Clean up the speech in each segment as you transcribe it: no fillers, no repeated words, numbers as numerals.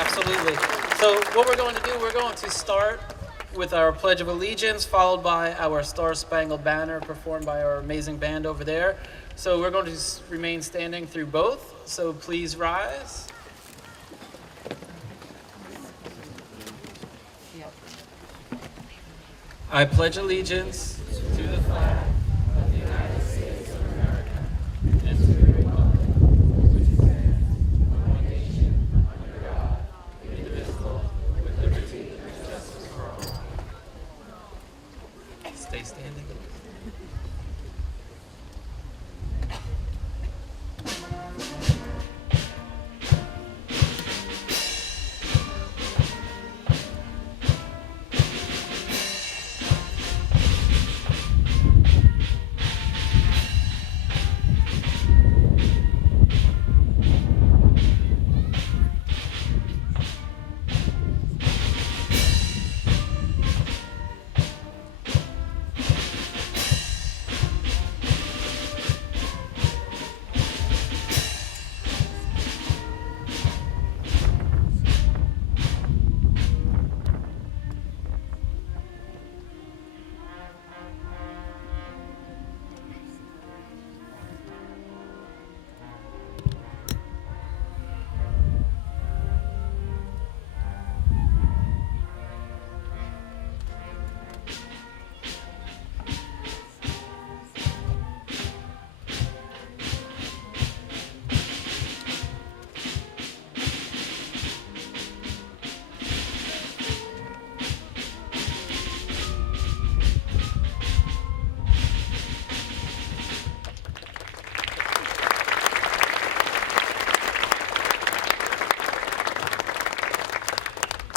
Absolutely. So what we're going to do, we're going to start with our Pledge of Allegiance, followed by our Star Spangled Banner performed by our amazing band over there. So we're going to remain standing through both, so please rise. I pledge allegiance to the flag of the United States of America and to the republic which stands one nation under God, indivisible, with liberty and justice for all. Stay standing.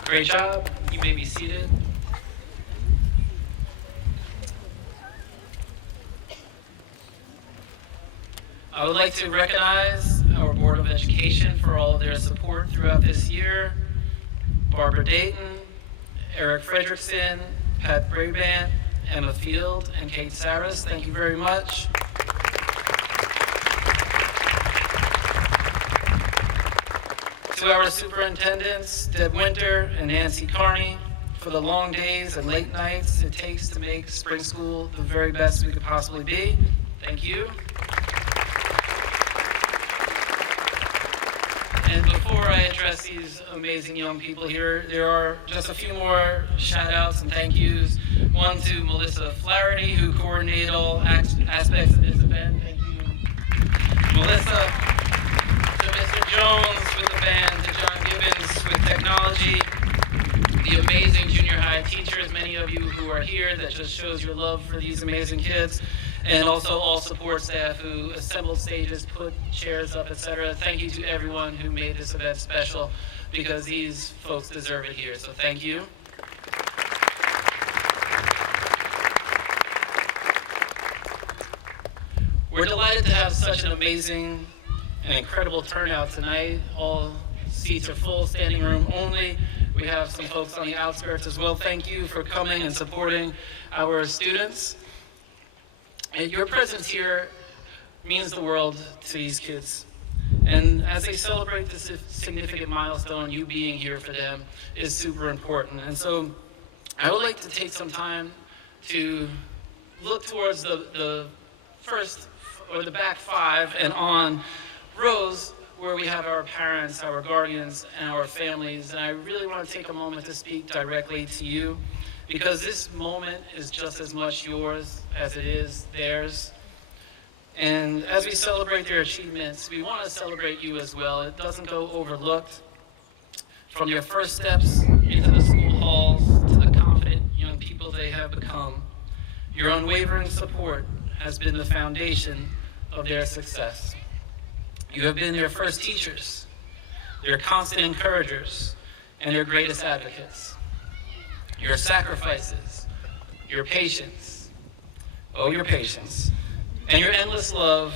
Great job. You may be seated. I would like to recognize our Board of Education for all of their support throughout this year. Barbara Dayton, Eric Fredrickson, Pat Brabant, Emma Field, and Kate Saris, thank you very much. To our superintendents, Deb Winter and Nancy Carney, for the long days and late nights it takes to make spring school the very best we could possibly be. Thank you. And before I address these amazing young people here, there are just a few more shout outs and thank yous. One to Melissa Flaherty, who coordinated all aspects of this event. Thank you, Melissa. To Mr. Jones with the band, to John Gibbons with technology, the amazing junior high teachers, many of you who are here, that just shows your love for these amazing kids, and also all support staff who assembled stages, put chairs up, etc. Thank you to everyone who made this event special, because these folks deserve it here, so thank you. We're delighted to have such an amazing and incredible turnout tonight. All seats are full, standing room only. We have some folks on the outskirts as well. Thank you for coming and supporting our students. And your presence here means the world to these kids. And as they celebrate this significant milestone, you being here for them is super important. And so I would like to take some time to look towards the first or the back five and on rows where we have our parents, our guardians, and our families. And I really want to take a moment to speak directly to you, because this moment is just as much yours as it is theirs. And as we celebrate their achievements, we want to celebrate you as well. It doesn't go overlooked. From your first steps into the school halls to the confident young people they have become, your unwavering support has been the foundation of their success. You have been their first teachers, their constant encouragers, and their greatest advocates. Your sacrifices, your patience, your patience, and your endless love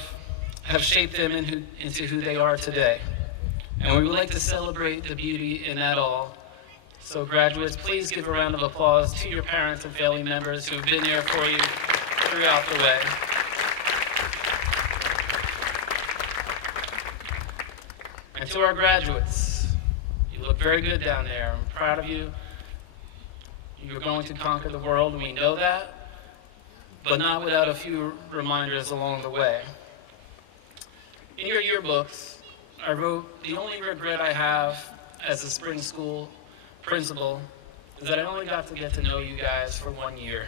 have shaped them into who they are today. And we would like to celebrate the beauty in that all. So graduates, please give a round of applause to your parents and family members who have been there for you throughout the way. And to our graduates, you look very good down there. I'm proud of you. You're going to conquer the world, and we know that, but not without a few reminders along the way. In your yearbooks, I wrote, the only regret I have as a spring school principal is that I only got to get to know you guys for 1 year.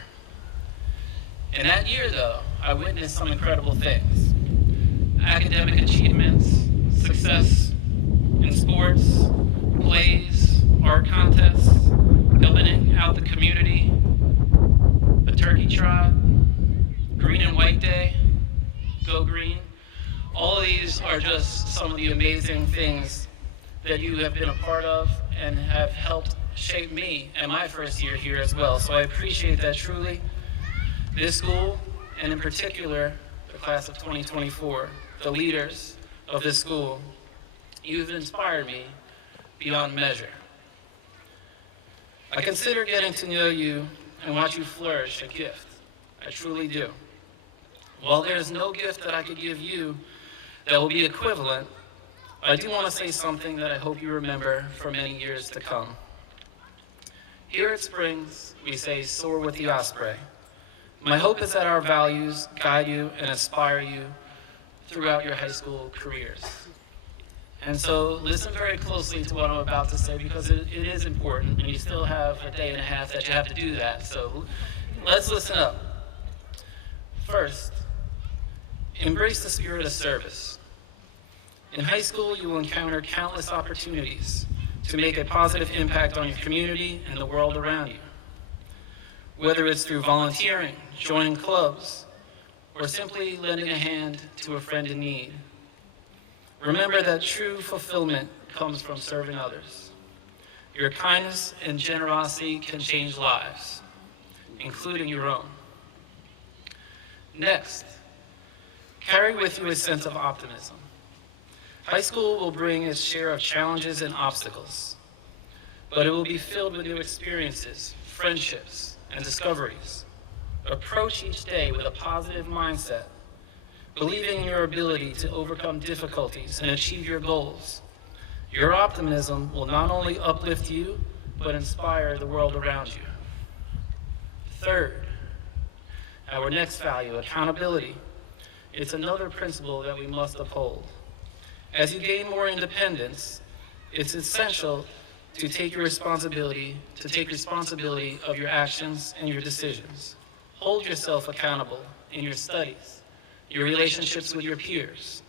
In that year, though, I witnessed some incredible things. Academic achievements, success in sports, plays, art contests, helping out the community, a turkey trot, Green and White Day, Go Green. All of these are just some of the amazing things that you have been a part of and have helped shape me in my first year here as well. So I appreciate that truly. This school, and in particular, the class of 2024, the leaders of this school, you've inspired me beyond measure. I consider getting to know you and watch you flourish a gift. I truly do. While there's no gift that I could give you that will be equivalent, I do want to say something that I hope you remember for many years to come. Here at Springs, we say, soar with the osprey. My hope is that our values guide you and inspire you throughout your high school careers. And so listen very closely to what I'm about to say, because it is important, and you still have a day and a half that you have to do that. So let's listen up. First, embrace the spirit of service. In high school, you will encounter countless opportunities to make a positive impact on your community and the world around you. Whether it's through volunteering, joining clubs, or simply lending a hand to a friend in need. Remember that true fulfillment comes from serving others. Your kindness and generosity can change lives, including your own. Next, carry with you a sense of optimism. High school will bring its share of challenges and obstacles, but it will be filled with new experiences, friendships, and discoveries. Approach each day with a positive mindset, believing in your ability to overcome difficulties and achieve your goals. Your optimism will not only uplift you, but inspire the world around you. Third, our next value, accountability. It's another principle that we must uphold. As you gain more independence, it's essential to take responsibility of your actions and your decisions. Hold yourself accountable in your studies, your relationships with your peers,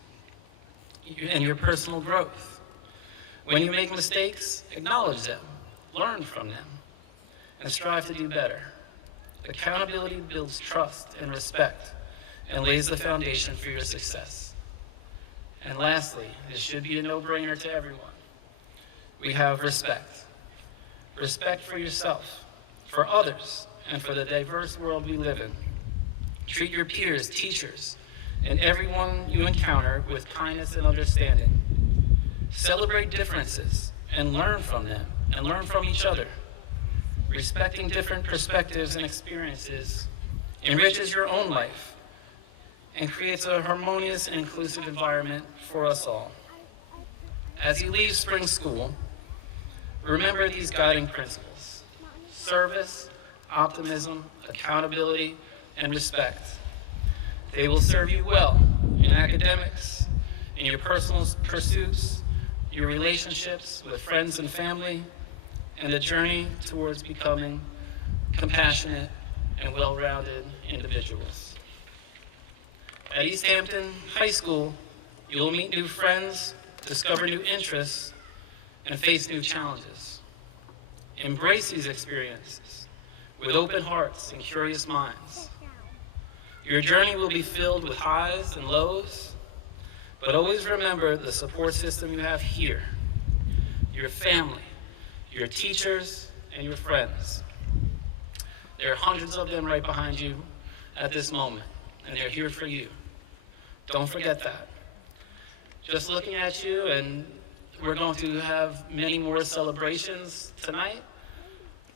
and your personal growth. When you make mistakes, acknowledge them, learn from them, and strive to do better. Accountability builds trust and respect and lays the foundation for your success. And lastly, this should be a no-brainer to everyone. We have respect. Respect for yourself, for others, and for the diverse world we live in. Treat your peers, teachers, and everyone you encounter with kindness and understanding. Celebrate differences and learn from them and learn from each other. Respecting different perspectives and experiences enriches your own life and creates a harmonious and inclusive environment for us all. As you leave spring school, remember these guiding principles: service, optimism, accountability, and respect. They will serve you well in academics, in your personal pursuits, your relationships with friends and family, and the journey towards becoming compassionate and well-rounded individuals. At East Hampton High School, you'll meet new friends, discover new interests, and face new challenges. Embrace these experiences with open hearts and curious minds. Your journey will be filled with highs and lows, but always remember the support system you have here, your family, your teachers, and your friends. There are hundreds of them right behind you at this moment, and they're here for you. Don't forget that. Just looking at you, and we're going to have many more celebrations tonight,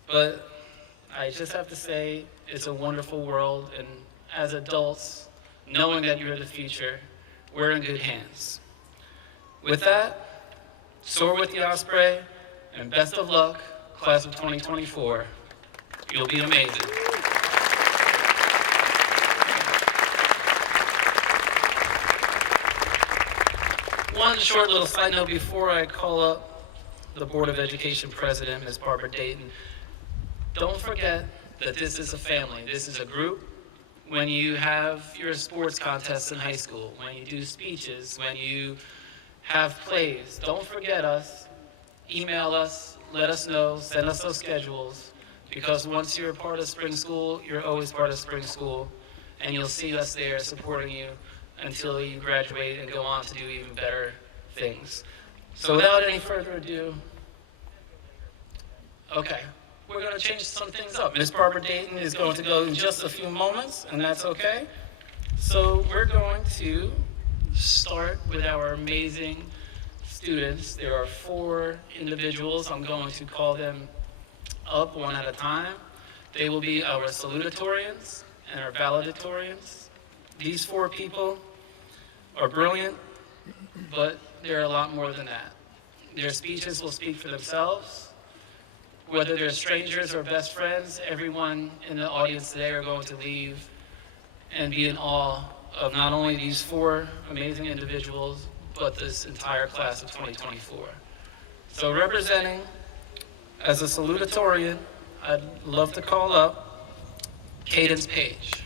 but I just have to say it's a wonderful world, and as adults, knowing that you're the future, we're in good hands. With that, soar with the Osprey, and best of luck, class of 2024. You'll be amazing. One short little side note before I call up the Board of Education President, Ms. Barbara Dayton. Don't forget that this is a family. This is a group. When you have your sports contests in high school, when you do speeches, when you have plays, don't forget us. Email us, let us know, send us those schedules, because once you're a part of spring school, you're always part of spring school, and you'll see us there supporting you until you graduate and go on to do even better things. So without any further ado, okay, we're going to change some things up. Ms. Barbara Dayton is going to go in just a few moments, and that's okay. So we're going to start with our amazing students. There are 4 individuals. I'm going to call them up one at a time. They will be our salutatorians and our valedictorians. These 4 people are brilliant, but they're a lot more than that. Their speeches will speak for themselves. Whether they're strangers or best friends, everyone in the audience today are going to leave and be in awe of not only these 4 amazing individuals, but this entire class of 2024. So representing as a salutatorian, I'd love to call up Cadence Page.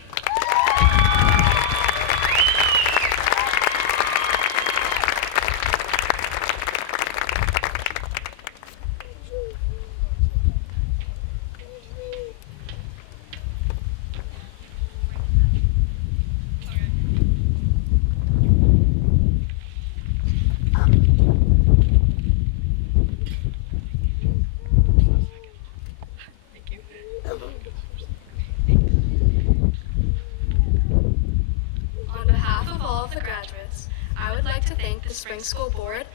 Spring School Board,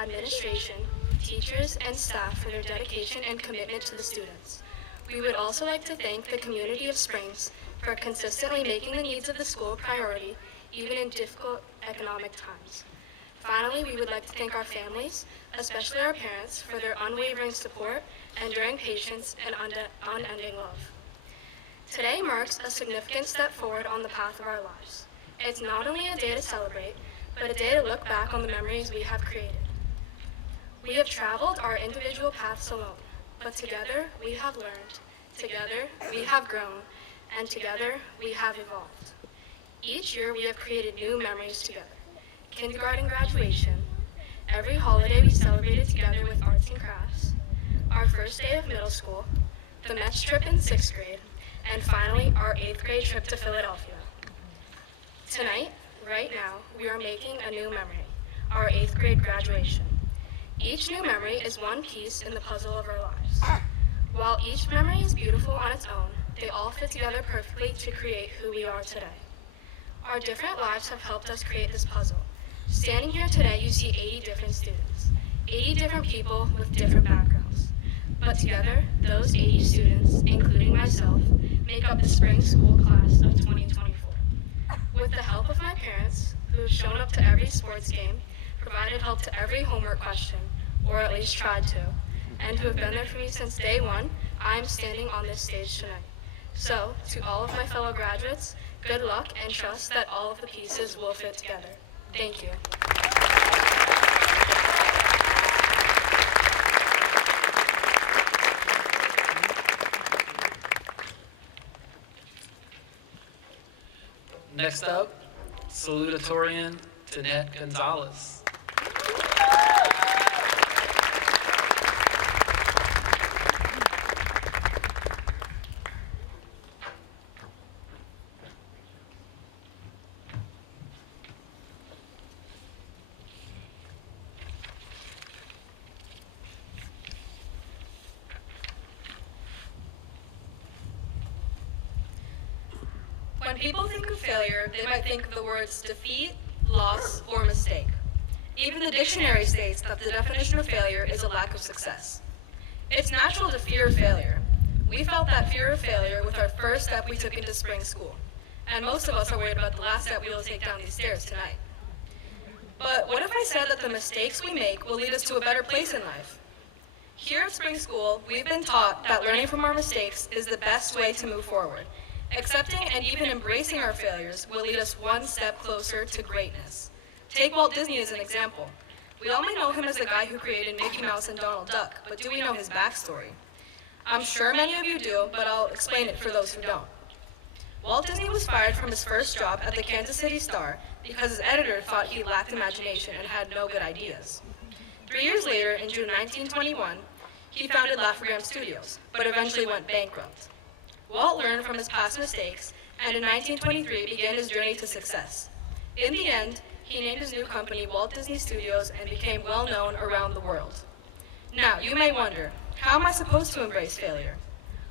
administration, teachers, and staff for their dedication and commitment to the students. We would also like to thank the community of Springs for consistently making the needs of the school a priority, even in difficult economic times. Finally, we would like to thank our families, especially our parents, for their unwavering support, enduring patience, and unending love. Today marks a significant step forward on the path of our lives. It's not only a day to celebrate, but a day to look back on the memories we have created. We have traveled our individual paths alone, but together we have learned, together we have grown, and together we have evolved. Each year we have created new memories together. Kindergarten graduation, every holiday we celebrated together with arts and crafts, our first day of middle school, the Mets trip in 6th grade, and finally our 8th grade trip to Philadelphia. Tonight, right now, we are making a new memory, our 8th grade graduation. Each new memory is one piece in the puzzle of our lives. While each memory is beautiful on its own, they all fit together perfectly to create who we are today. Our different lives have helped us create this puzzle. Standing here today, you see 80 different students, 80 different people with different backgrounds. But together, those 80 students, including myself, make up the spring school class of 2024. With the help of my parents, who have shown up to every sports game, provided help to every homework question, or at least tried to, and who have been there for me since day one, I am standing on this stage tonight. So, to all of my fellow graduates, good luck and trust that all of the pieces will fit together. Thank you. Next up, salutatorian Danette Gonzalez. When people think of failure, they might think of the words defeat, loss, or mistake. Even the dictionary states that the definition of failure is a lack of success. It's natural to fear failure. We felt that fear of failure with our first step we took into spring school, and most of us are worried about the last step we will take down these stairs tonight. But what if I said that the mistakes we make will lead us to a better place in life? Here at spring school, we've been taught that learning from our mistakes is the best way to move forward. Accepting and even embracing our failures will lead us one step closer to greatness. Take Walt Disney as an example. We all may know him as the guy who created Mickey Mouse and Donald Duck, but do we know his backstory? I'm sure many of you do, but I'll explain it for those who don't. Walt Disney was fired from his first job at the Kansas City Star because his editor thought he lacked imagination and had no good ideas. 3 years later, in June 1921, he founded Lafayette Studios, but eventually went bankrupt. Walt learned from his past mistakes, and in 1923 began his journey to success. In the end, he named his new company Walt Disney Studios and became well known around the world. Now, you may wonder, how am I supposed to embrace failure?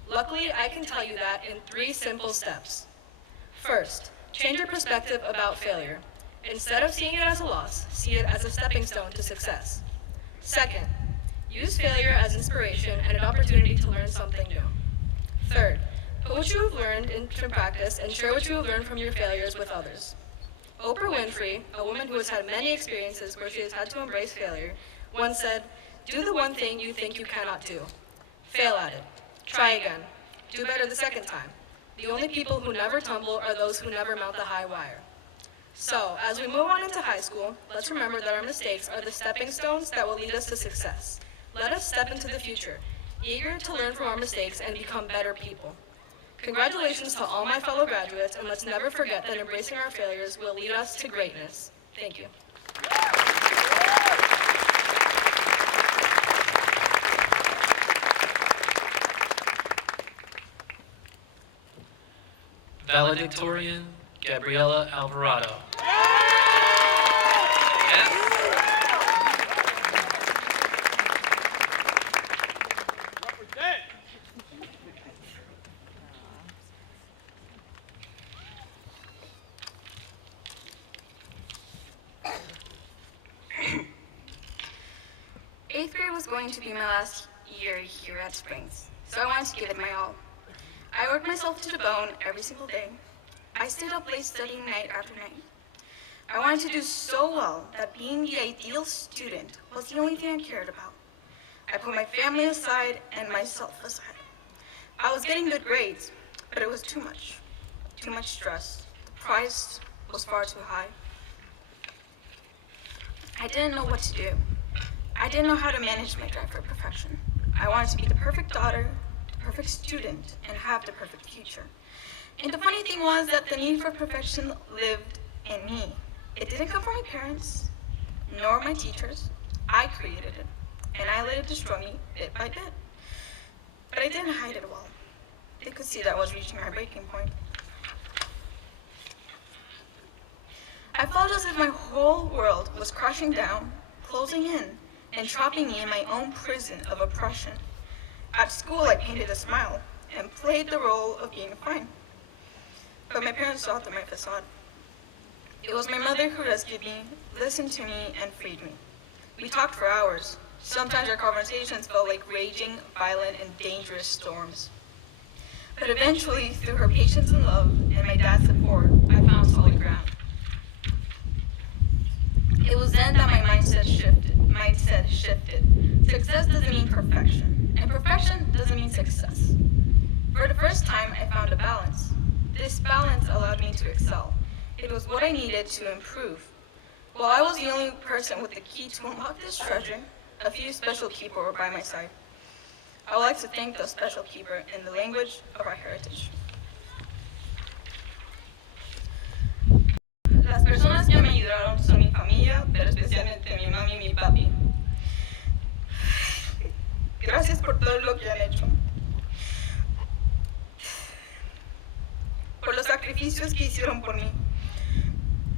Luckily, I can tell you that in 3 simple steps. First, change your perspective about failure. Instead of seeing it as a loss, see it as a stepping stone to success. Second, use failure as inspiration and an opportunity to learn something new. Third, put what you have learned into practice and share what you have learned from your failures with others. Oprah Winfrey, a woman who has had many experiences where she has had to embrace failure, once said, "Do the one thing you think you cannot do. Fail at it. Try again. Do better the second time. The only people who never tumble are those who never mount the high wire." So, as we move on into high school, let's remember that our mistakes are the stepping stones that will lead us to success. Let us step into the future, eager to learn from our mistakes and become better people. Congratulations to all my fellow graduates, and let's never forget that embracing our failures will lead us to greatness. Thank you. Valedictorian Gabriela Alvarado. Eighth grade was going to be my last year here at Springs, so I wanted to give it my all. I worked myself to the bone every single day. I stayed up late studying night after night. I wanted to do so well that being the ideal student was the only thing I cared about. I put my family aside and myself aside. I was getting good grades, but it was too much stress. The price was far too high. I didn't know what to do. I didn't know how to manage my drive for perfection. I wanted to be the perfect daughter, the perfect student, and have the perfect future. And the funny thing was that the need for perfection lived in me. It didn't come from my parents, nor my teachers. I created it, and I let it destroy me bit by bit. But I didn't hide it well. They could see that I was reaching my breaking point. I felt as if my whole world was crashing down, closing in, and trapping me in my own prison of oppression. At school, I painted a smile and played the role of being fine. But my parents saw through my facade. It was my mother who rescued me, listened to me, and freed me. We talked for hours. Sometimes our conversations felt like raging, violent, and dangerous storms. But eventually, through her patience and love, and my dad's support, I found solid ground. It was then that my mindset shifted. Success doesn't mean perfection, and perfection doesn't mean success. For the first time, I found a balance. This balance allowed me to excel. It was what I needed to improve. While I was the only person with the key to unlock this treasure, a few special people were by my side. I would like to thank the special keeper in the language of our heritage. Personas que me ayudaron son mi familia, pero especialmente mi mami y mi papi. Gracias por todo lo que han hecho. Por los sacrificios que hicieron por mí.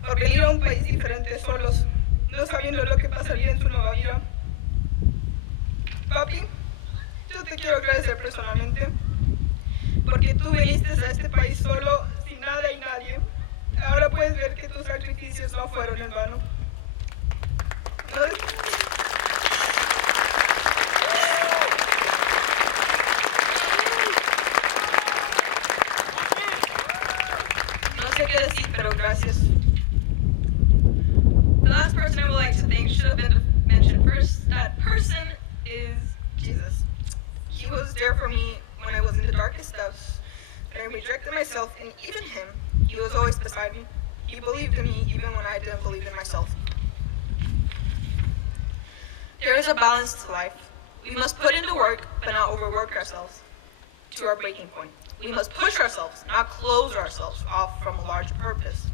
Por venir a un país diferente solos, no sabiendo lo que pasaría en su nueva vida. Papi, yo te quiero agradecer personalmente, porque tú viniste a este país solo, sin nada y nadie. Ahora puedes ver que tus sacrificios no fueron en vano. No sé qué decir, pero gracias. The last person I would like to thank should have been mentioned first. That person is Jesus. He was there for me when I was in the darkest depths, and I rejected myself, and even him, he was always beside me. He believed in me even when I didn't believe in myself. There is a balance to life. We must put in the work, but not overwork ourselves to our breaking point. We must push ourselves, not close ourselves off from a larger purpose.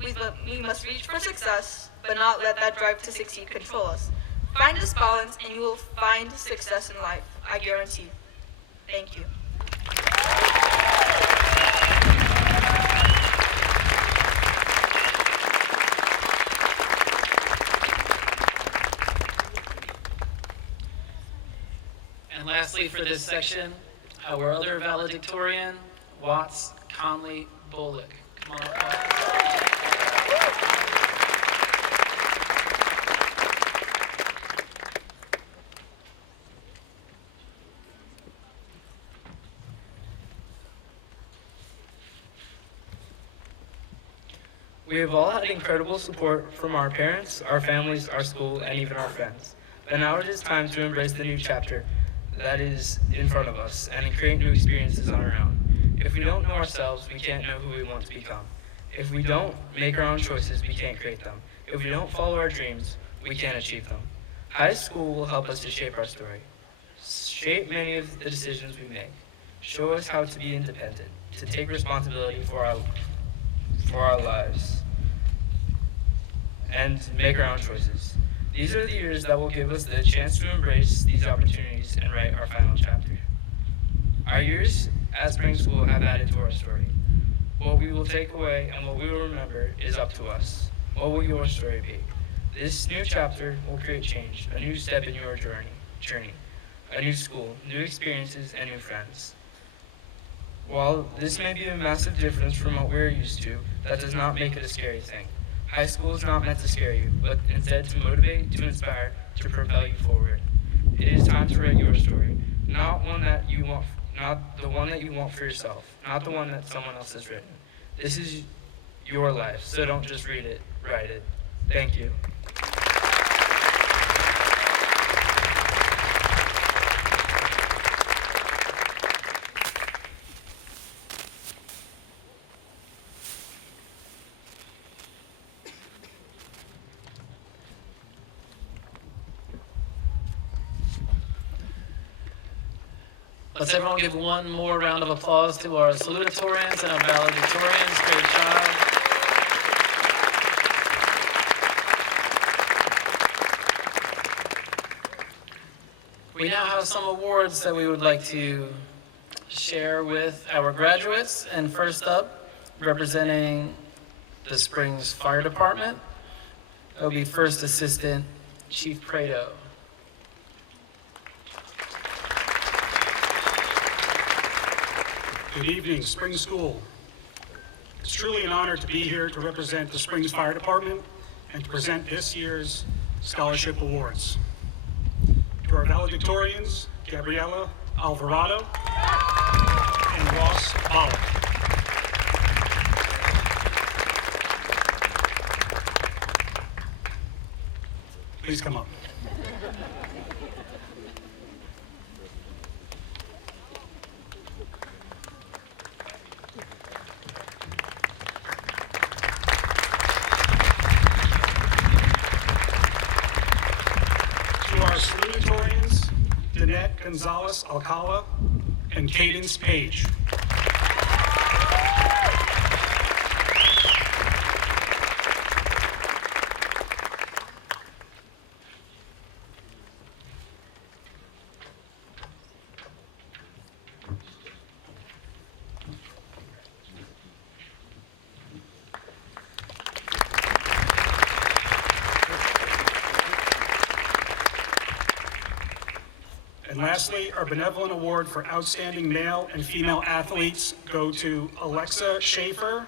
We must reach for success, but not let that drive to succeed control us. Find this balance and you will find success in life, I guarantee. Thank you. And lastly, for this section, our other valedictorian, Watts Conley Bullock. Come on up, Watts. We have all had incredible support from our parents, our families, our school, and even our friends. But now it is time to embrace the new chapter that is in front of us and create new experiences on our own. If we don't know ourselves, we can't know who we want to become. If we don't make our own choices, we can't create them. If we don't follow our dreams, we can't achieve them. High school will help us to shape our story, shape many of the decisions we make, show us how to be independent, to take responsibility for our lives, and make our own choices. These are the years that will give us the chance to embrace these opportunities and write our final chapter. Our years at Spring School have added to our story. What we will take away and what we will remember is up to us. What will your story be? This new chapter will create change, a new step in your journey, a new school, new experiences, and new friends. While this may be a massive difference from what we're used to, that does not make it a scary thing. High school is not meant to scare you, but instead to motivate, to inspire, to propel you forward. It is time to write your story, not the one that you want for yourself, not the one that someone else has written. This is your life, so don't just read it, write it. Thank you. Let's everyone give one more round of applause to our salutatorians and our valedictorians. Great job. We now have some awards that we would like to share with our graduates. And first up, representing the Springs Fire Department, it will be First Assistant Chief Prado. Good evening, Springs School. It's truly an honor to be here to represent the Springs Fire Department and to present this year's scholarship awards. To our valedictorians, Gabriela Alvarado and Ross Pollock. Please come up. Salutatorians, Danette Gonzalez Alcala and Cadence Page. lastly, our benevolent award for outstanding male and female athletes go to Alexa Schaefer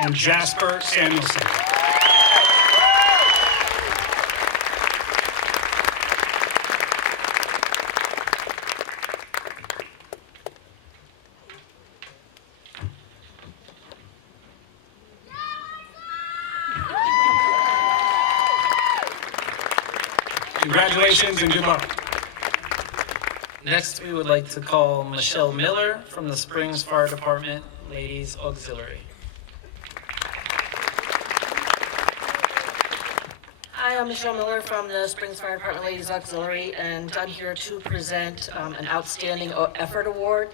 and Jasper Samuelson. Congratulations and good luck. Next, we would like to call Michelle Miller from the Springs Fire Department Ladies Auxiliary. Hi, I'm Michelle Miller from the Springs Fire Department Ladies Auxiliary, and I'm here to present an Outstanding Effort Award.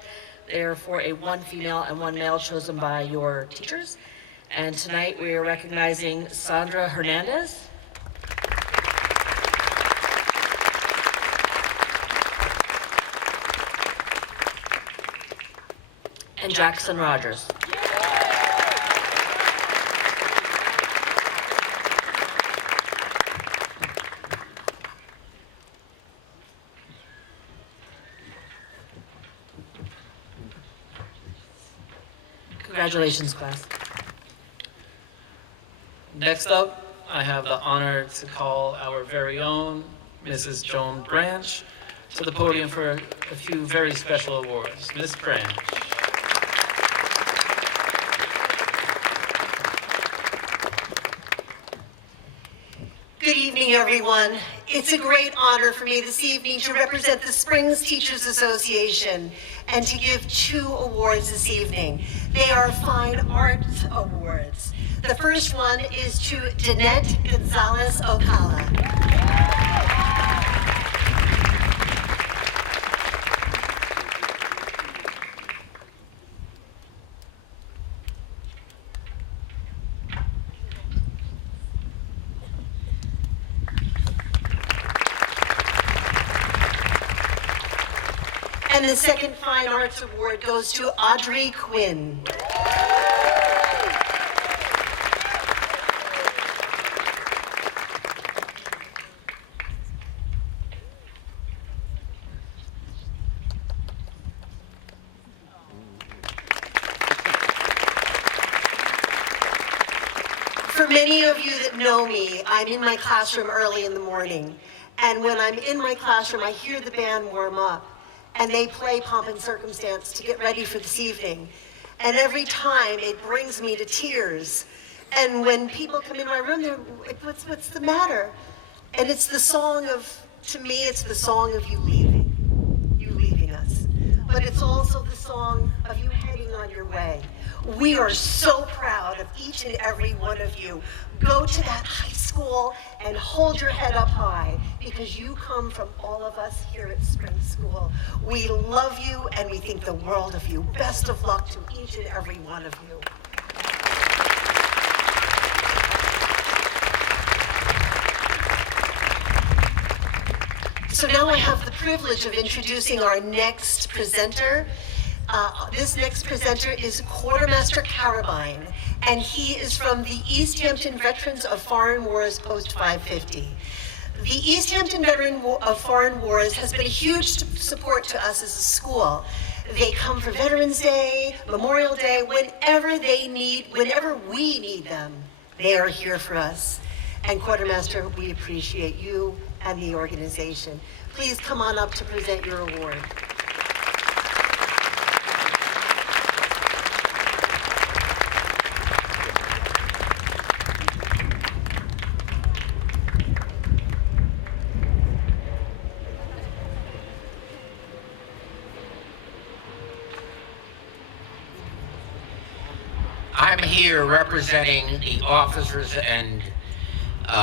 They're for a 1 female and 1 male chosen by your teachers. And tonight we are recognizing Sandra Hernandez, and Jackson Rogers. Congratulations, class. Next up, I have the honor to call our very own Mrs. Joan Branch to the podium for a few very special awards. Ms. Branch. Good evening, everyone. It's a great honor for me this evening to represent the Springs Teachers Association and to give 2 awards this evening. They are Fine Arts Awards. The first one is to Danette Gonzalez Ocala. And the second Fine Arts Award goes to Audrey Quinn. For many of you that know me, I'm in my classroom early in the morning. And when I'm in my classroom, I hear the band warm up. And they play Pomp and Circumstance to get ready for this evening. And every time it brings me to tears. And when people come in my room, they're like, what's the matter? And it's the song of, to me, it's the song of you leaving us. But it's also the song of you heading on your way. We are so proud of each and every one of you. Go to that high school and hold your head up high because you come from all of us here at Spring School. We love you and we think the world of you. Best of luck to each and every one of you. So now I have the privilege of introducing our next presenter. This next presenter is Quartermaster Carabine, and he is from the East Hampton Veterans of Foreign Wars Post 550. The East Hampton Veteran of Foreign Wars has been a huge support to us as a school. They come for Veterans Day, Memorial Day, whenever we need them, they are here for us. And Quartermaster, we appreciate you and the organization. Please come on up to present your award. I'm here representing the officers and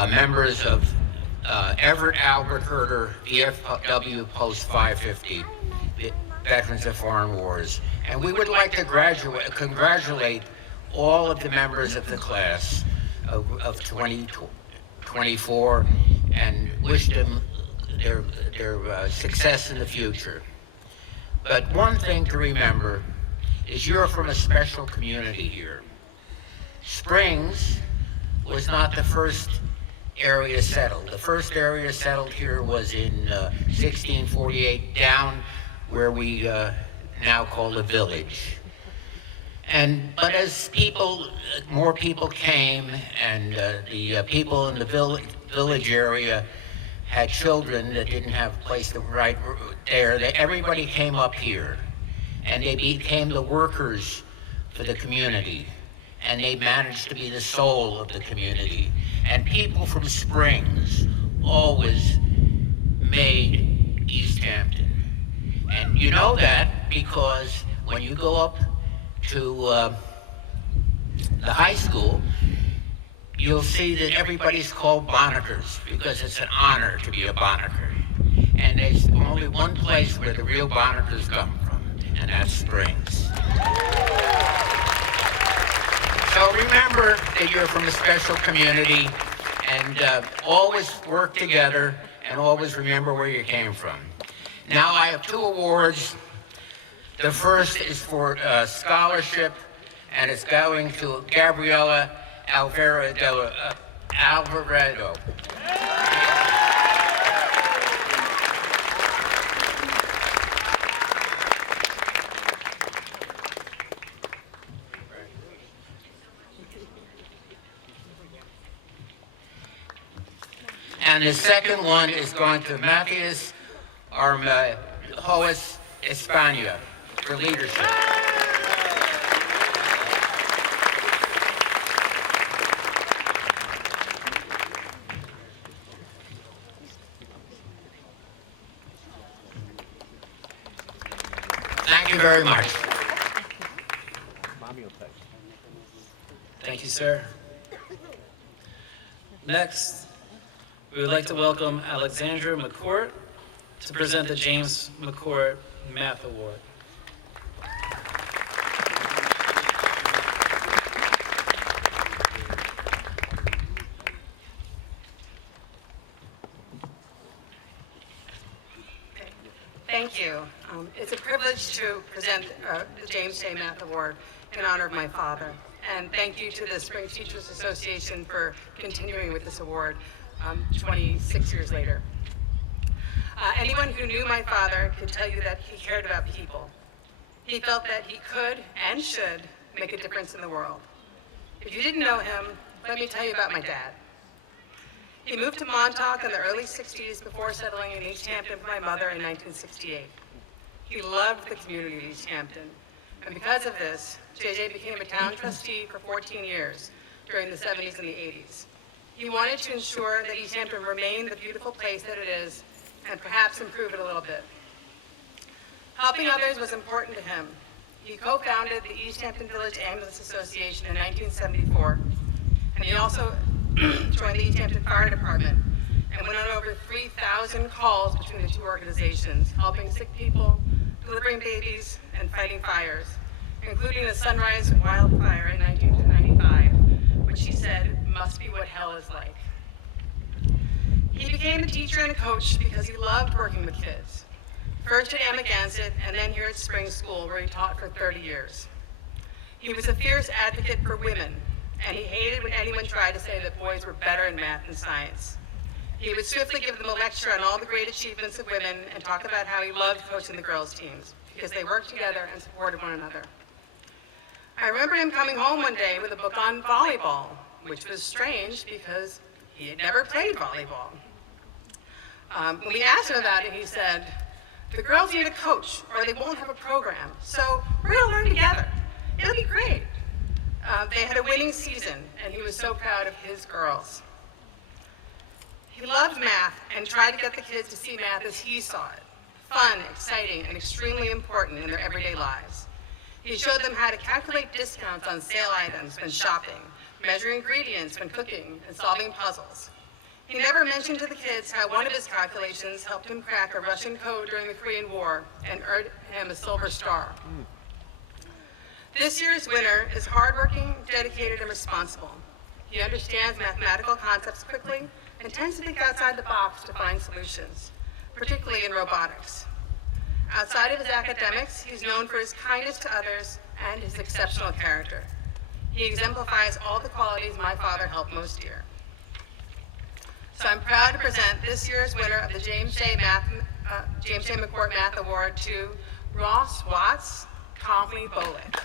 members of Everett Albert Herder VFW Post 550, the Veterans of Foreign Wars. And we would like to congratulate all of the members of the class of 2024 and wish them their success in the future. But one thing to remember is you're from a special community here. Springs was not the first area settled. The first area settled here was in 1648, down where we now call the village. But as more people came, and the people in the village area had children that didn't have a place to ride there, everybody came up here, and they became the workers for the community, and they managed to be the soul of the community. And people from Springs always made East Hampton. And you know that because when you go up to the high school, you'll see that everybody's called Bonikers because it's an honor to be a Boniker. And there's only one place where the real Bonikers come from, and that's Springs. So remember that you're from a special community, and always work together, and always remember where you came from. Now I have 2 awards. The first is for scholarship, and it's going to Gabriela Alvarado. And the second one is going to Matthias Armajoas España for leadership. Thank you very much. Thank you, sir. Next, we would like to welcome Alexandra McCourt to present the James McCourt Math Award. Thank you. It's a privilege to present the James J. Math Award in honor of my father. And thank you to the Springs Teachers Association for continuing with this award 26 years later. Anyone who knew my father could tell you that he cared about people. He felt that he could and should make a difference in the world. If you didn't know him, let me tell you about my dad. He moved to Montauk in the early 60s before settling in East Hampton with my mother in 1968. He loved the community of East Hampton, and because of this, JJ became a town trustee for 14 years during the 70s and the 80s. He wanted to ensure that East Hampton remained the beautiful place that it is, and perhaps improve it a little bit. Helping others was important to him. He co-founded the East Hampton Village Ambulance Association in 1974, and he also joined the East Hampton Fire Department and went on over 3,000 calls between the 2 organizations, helping sick people, delivering babies, and fighting fires, including the Sunrise wildfire in 1995, which he said must be what hell is like. He became a teacher and a coach because he loved working with kids, first at Amagansett and then here at Springs School, where he taught for 30 years. He was a fierce advocate for women, and he hated when anyone tried to say that boys were better in math and science. He would swiftly give them a lecture on all the great achievements of women and talk about how he loved coaching the girls' teams because they worked together and supported one another. I remember him coming home one day with a book on volleyball, which was strange because he had never played volleyball. When we asked him about it, he said, "The girls need a coach or they won't have a program, so we're gonna learn together. It'll be great." They had a winning season, and he was so proud of his girls. He loved math and tried to get the kids to see math as he saw it: fun, exciting, and extremely important in their everyday lives. He showed them how to calculate discounts on sale items when shopping, measure ingredients when cooking, and solving puzzles. He never mentioned to the kids how one of his calculations helped him crack a Russian code during the Korean War and earned him a Silver Star. This year's winner is hardworking, dedicated, and responsible. He understands mathematical concepts quickly and tends to think outside the box to find solutions, particularly in robotics. Outside of his academics, he's known for his kindness to others and his exceptional character. He exemplifies all the qualities my father held most dear. So I'm proud to present this year's winner of the James J. McCourt Math Award to Ross Watts, Conley Bolick.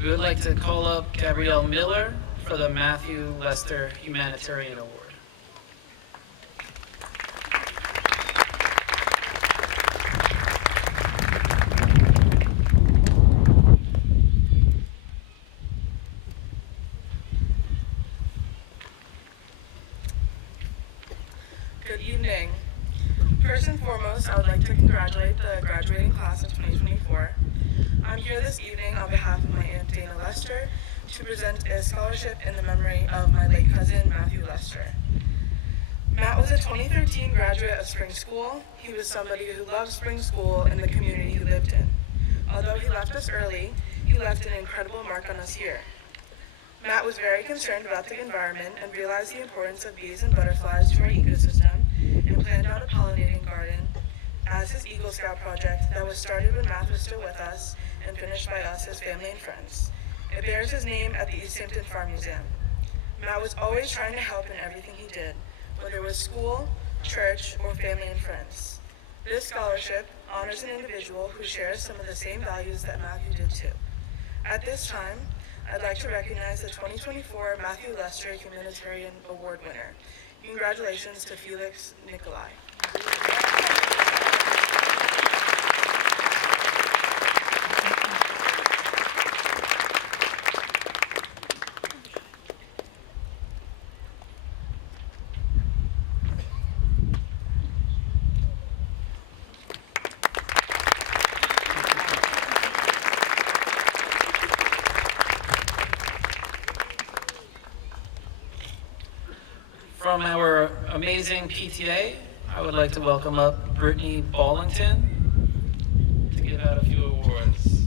We would like to call up Gabrielle Miller for the Matthew Lester Humanitarian Award. Good evening. First and foremost, I would like to congratulate the graduating class of 2024. I'm here this evening on behalf of my Aunt Dana Lester to present a scholarship in the memory of my late cousin, Matthew Lester. Matt was a 2013 graduate of Spring School. He was somebody who loved Spring School and the community he lived in. Although he left us early, he left an incredible mark on us here. Matt was very concerned about the environment and realized the importance of bees and butterflies to our ecosystem and planned out a pollinating garden as his Eagle Scout project that was started when Matt was still with us and finished by us as family and friends. It bears his name at the East Hampton Farm Museum. Matt was always trying to help in everything he did, whether it was school, church, or family and friends. This scholarship honors an individual who shares some of the same values that Matthew did too. At this time, I'd like to recognize the 2024 Matthew Lester Humanitarian Award winner. Congratulations to Felix Nikolai. From our amazing PTA, I would like to welcome up Brittany Ballington to give out a few awards.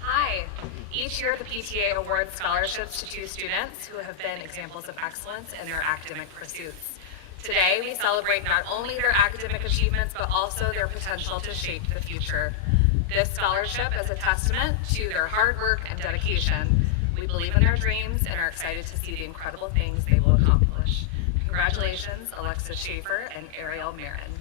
Hi. Each year, the PTA awards scholarships to 2 students who have been examples of excellence in their academic pursuits. Today, we celebrate not only their academic achievements, but also their potential to shape the future. This scholarship is a testament to their hard work and dedication. We believe in their dreams and are excited to see the incredible things they will accomplish. Congratulations, Alexis Schaefer and Ariel Marin.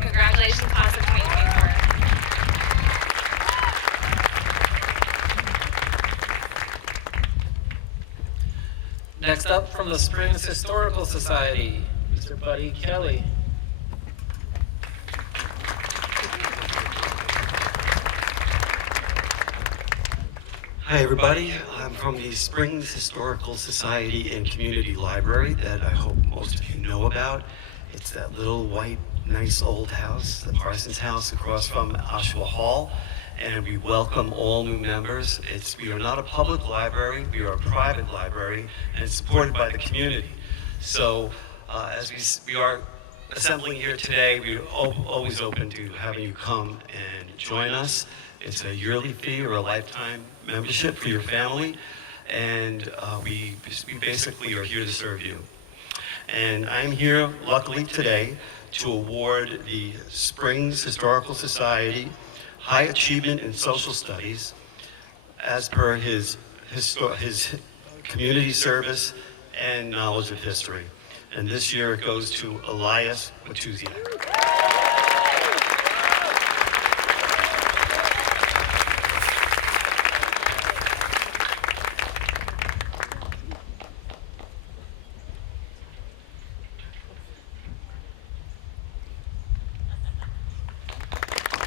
Congratulations, class of 2024. Next up, from the Springs Historical Society, Mr. Buddy Kelly. Hi everybody, I'm from the Springs Historical Society and Community Library that I hope most of you know about. It's that little white, nice old house, the Parsons House across from Oshawa Hall, and we welcome all new members. We are not a public library, we are a private library, and it's supported by the community. So as we are assembling here today, we're always open to having you come and join us. It's a yearly fee or a lifetime membership for your family, and we basically are here to serve you. And I'm here, luckily today, to award the Springs Historical Society High Achievement in Social Studies as per his community service and knowledge of history. And this year it goes to Elias Watuziak.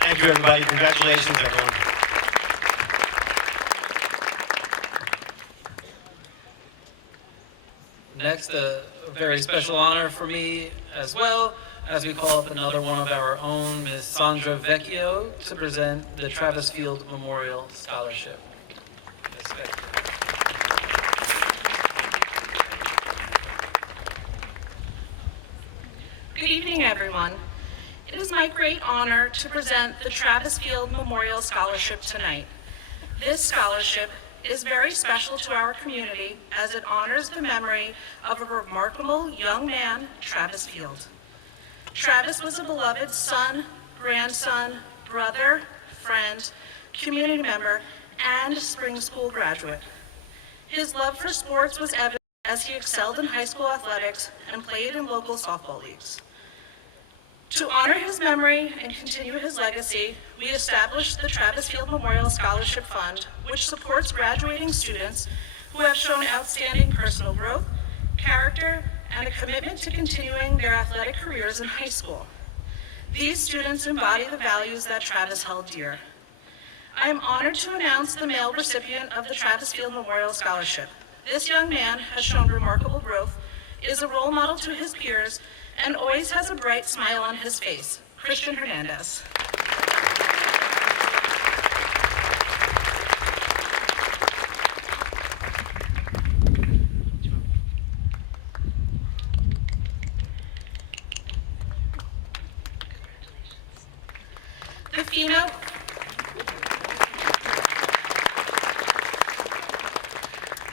Thank you, everybody. Congratulations, everyone. Next, a very special honor for me as well, as we call up another one of our own, Ms. Sandra Vecchio, to present the Travis Field Memorial Scholarship. Ms. Vecchio. Good evening, everyone. It is my great honor to present the Travis Field Memorial Scholarship tonight. This scholarship is very special to our community as it honors the memory of a remarkable young man, Travis Field. Travis was a beloved son, grandson, brother, friend, community member, and spring school graduate. His love for sports was evident as he excelled in high school athletics and played in local softball leagues. To honor his memory and continue his legacy, we established the Travis Field Memorial Scholarship Fund, which supports graduating students who have shown outstanding personal growth, character, and a commitment to continuing their athletic careers in high school. These students embody the values that Travis held dear. I am honored to announce the male recipient of the Travis Field Memorial Scholarship. This young man has shown remarkable growth, is a role model to his peers, and always has a bright smile on his face. Christian Hernandez.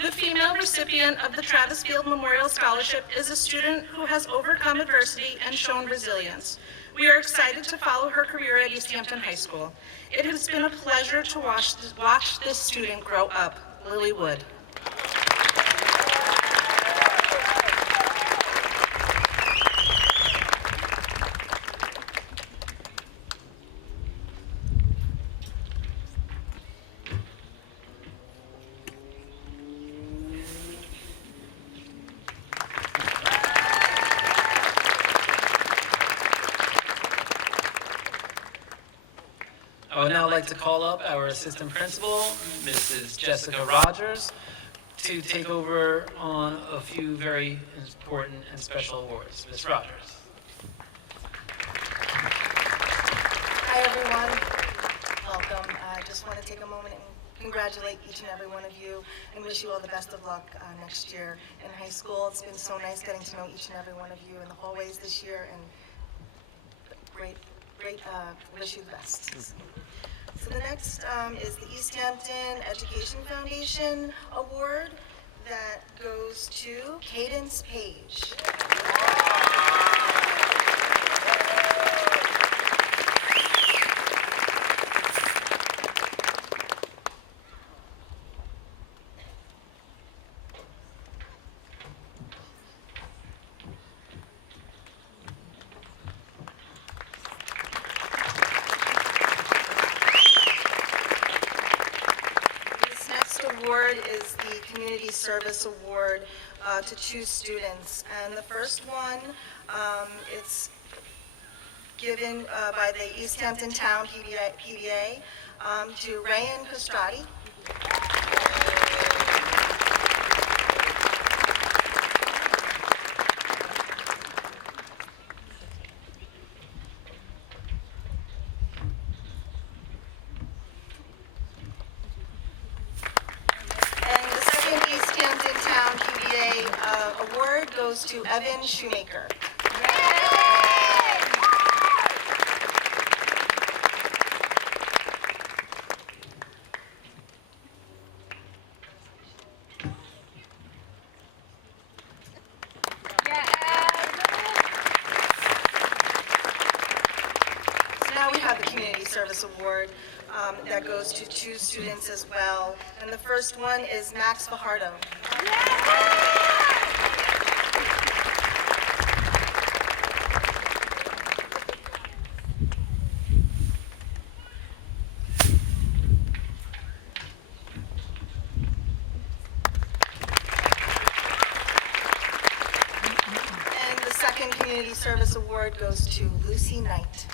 The female recipient of the Travis Field Memorial Scholarship is a student who has overcome adversity and shown resilience. We are excited to follow her career at East Hampton High School. It has been a pleasure to watch this student grow up. Lily Wood. I would now like to call up our assistant principal, Mrs. Jessica Rogers, to take over on a few very important and special awards. Ms. Rogers. Hi, everyone. Welcome. I just want to take a moment and congratulate each and every one of you and wish you all the best of luck next year in high school. It's been so nice getting to know each and every one of you in the hallways this year, and great, wish you the best. So the next is the East Hampton Education Foundation Award that goes to Cadence Page. Award is the Community Service Award to 2 students, and the first one, it's given by the East Hampton Town PBA to Rayan Castrati. Award goes to Evan Shoemaker. So now we have the Community Service Award that goes to 2 students as well. And the first one is Max Fajardo. And the second Community Service Award goes to Lucy Knight.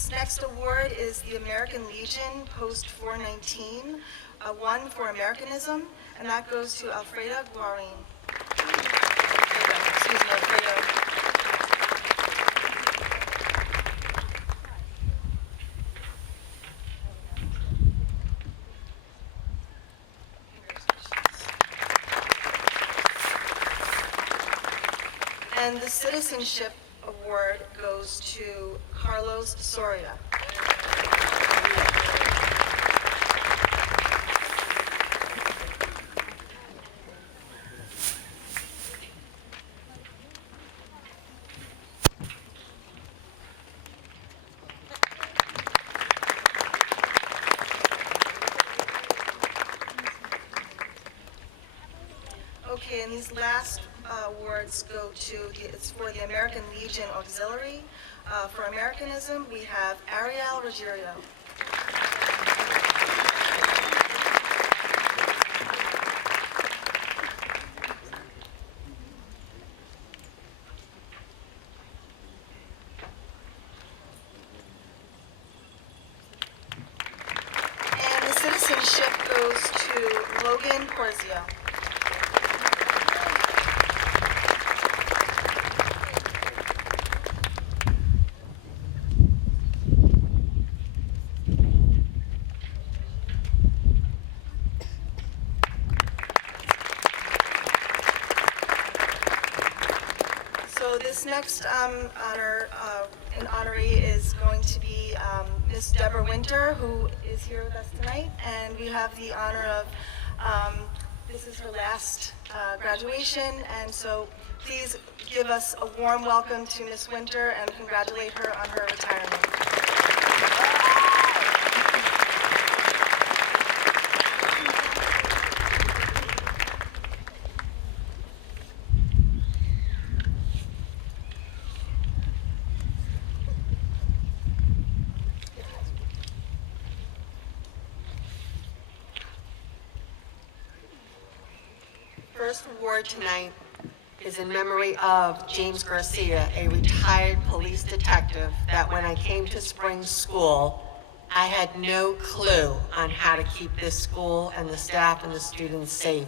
This next award is the American Legion Post 419, one for Americanism, and that goes to Alfreda Guarin. Excuse me, Alfredo. And the Citizenship Award goes to Carlos Soria. Okay, and these last awards go to, it's for the American Legion Auxiliary. For Americanism, we have Ariel Ruggiero. And the citizenship goes to Logan Porzio. So this next honor and honoree is going to be Miss Deborah Winter, who is here with us tonight, and we have the honor of, this is her last graduation, and so please give us a warm welcome to Miss Winter and congratulate her on her retirement. First award tonight is in memory of James Garcia, a retired police detective that when I came to Springs School, I had no clue on how to keep this school and the staff and the students safe.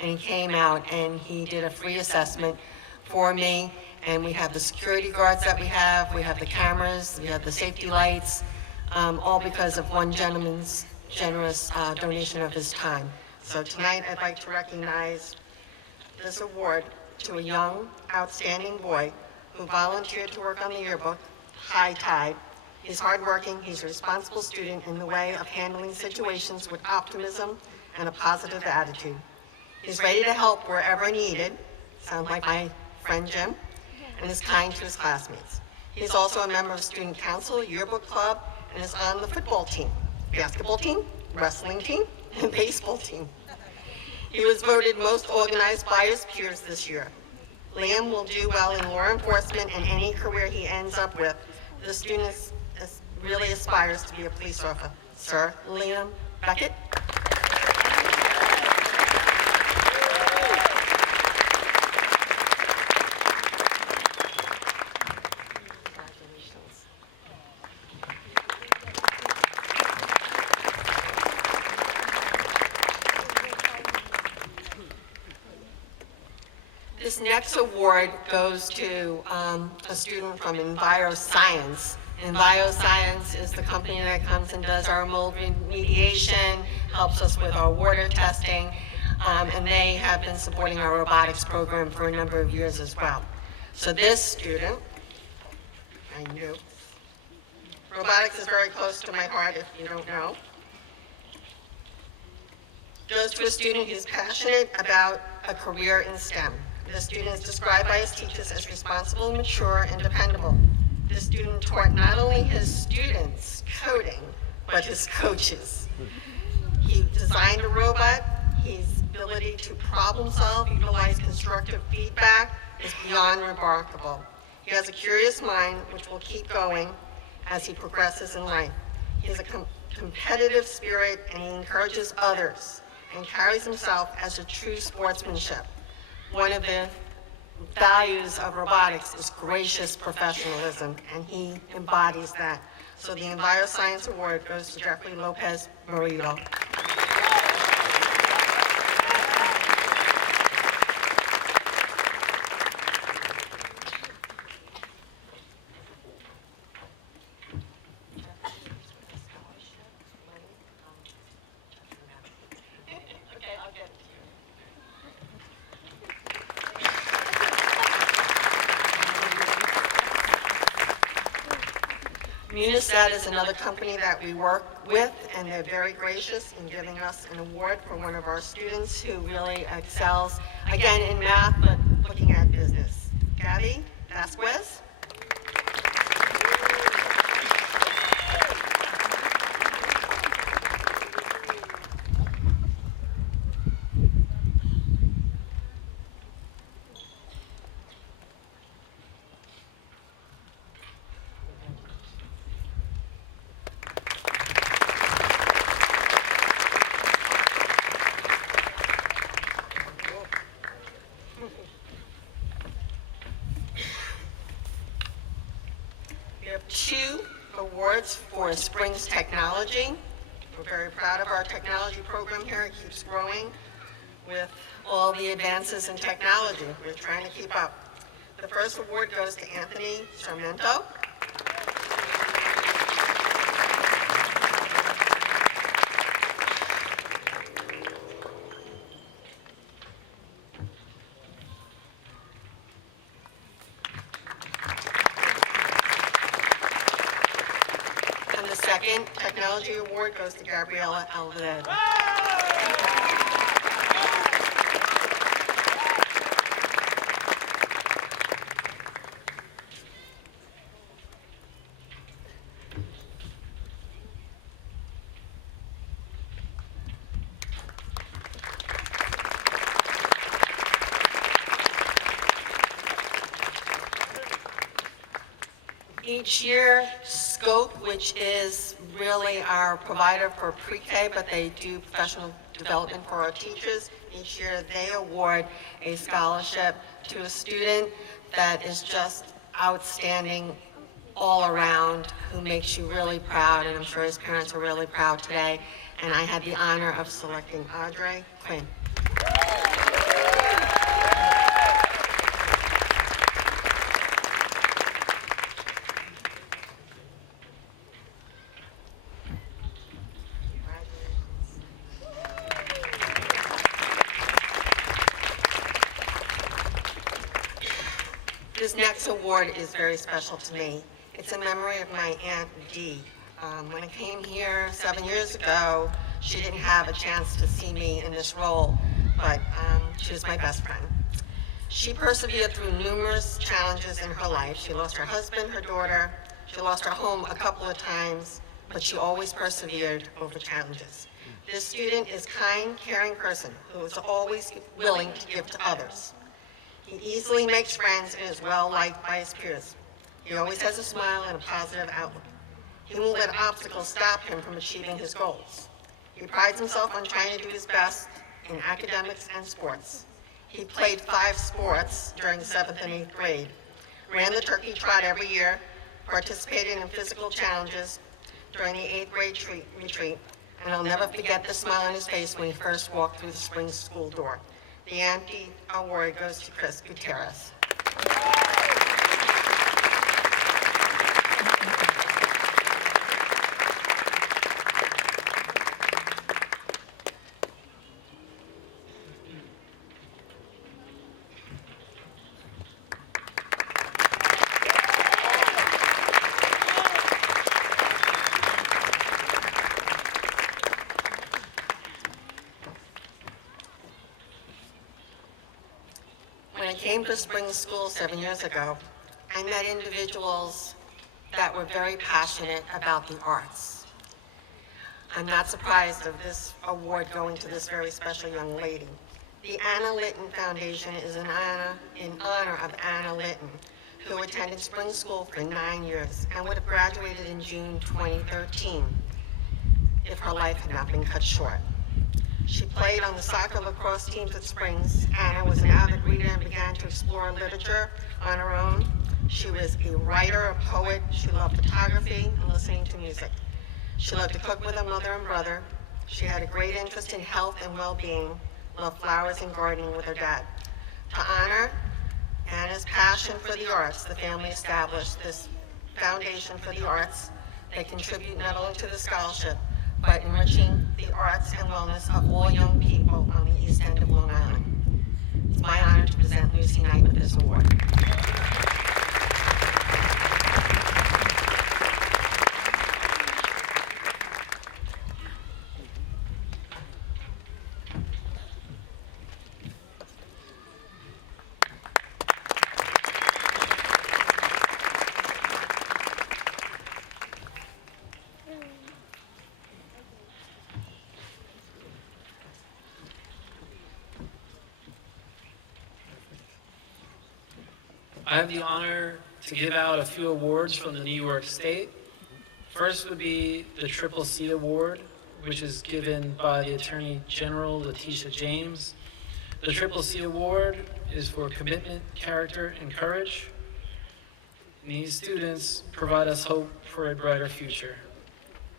And he came out and he did a free assessment for me, and we have the security guards that we have the cameras, we have the safety lights, all because of one gentleman's generous donation of his time. So tonight I'd like to recognize this award to a young, outstanding boy who volunteered to work on the yearbook, High Tide. He's hardworking, he's a responsible student in the way of handling situations with optimism and a positive attitude. He's ready to help wherever needed, sounds like my friend Jim, and is kind to his classmates. He's also a member of student council, yearbook club, and is on the football team, basketball team, wrestling team, and baseball team. He was voted most organized by his peers this year. Liam will do well in law enforcement and any career he ends up with. The student really aspires to be a police officer. Liam Beckett. This next award goes to a student from EnviroScience. EnviroScience is the company that comes and does our mold remediation, helps us with our water testing, and they have been supporting our robotics program for a number of years as well. So this student, I knew, robotics is very close to my heart if you don't know, goes to a student who's passionate about a career in STEM. The student is described by his teachers as responsible, mature, and dependable. The student taught not only his students coding, but his coaches. He designed a robot. His ability to problem solve, utilize constructive feedback is beyond remarkable. He has a curious mind, which will keep going as he progresses in life. He has a competitive spirit, and he encourages others and carries himself as a true sportsmanship. One of the values of robotics is gracious professionalism, and he embodies that. So the EnviroScience Award goes to Jeffrey Lopez Murillo. Munistat is another company that we work with, and they're very gracious in giving us an award for one of our students who really excels, again, in math, but looking at business. Gabby Vasquez. We have 2 awards for Springs Technology. We're very proud of our technology program here. It keeps growing with all the advances in technology. We're trying to keep up. The first award goes to Anthony Sarmento. And the second technology award goes to Gabriela Alvarez. Each year, Scope, which is really our provider for pre-K, but they do professional development for our teachers. Each year, they award a scholarship to a student that is just outstanding all around, who makes you really proud, and I'm sure his parents are really proud today. And I had the honor of selecting Audrey Quinn. This next award is very special to me. It's in memory of my Aunt Dee. When I came here 7 years ago, she didn't have a chance to see me in this role, but she was my best friend. She persevered through numerous challenges in her life. She lost her husband, her daughter, she lost her home a couple of times, but she always persevered over challenges. This student is a kind, caring person who is always willing to give to others. He easily makes friends and is well liked by his peers. He always has a smile and a positive outlook. He won't let obstacles stop him from achieving his goals. He prides himself on trying to do his best in academics and sports. He played 5 sports during the 7th and 8th grade, ran the turkey trot every year, participated in physical challenges during the 8th grade retreat, and I'll never forget the smile on his face when he first walked through the spring school door. The Auntie Award goes to Chris Gutierrez. When I came to spring school 7 years ago, I met individuals that were very passionate about the arts. I'm not surprised of this award going to this very special young lady. The Anna Litton Foundation is in honor of Anna Litton, who attended spring school for 9 years and would have graduated in June 2013 if her life had not been cut short. She played on the soccer lacrosse teams at Springs. Anna was an avid reader and began to explore literature on her own. She was a writer, a poet. She loved photography and listening to music. She loved to cook with her mother and brother. She had a great interest in health and well-being, loved flowers and gardening with her dad. To honor Anna's passion for the arts, the family established this foundation for the arts. They contribute not only to the scholarship, but enriching the arts and wellness of all young people on the east end of Long Island. It's my honor to present Lucy Knight with this award. I have the honor to give out a few awards from the New York State. First would be the Triple C Award, which is given by the Attorney General Letitia James. The Triple C Award is for commitment, character, and courage. And these students provide us hope for a brighter future.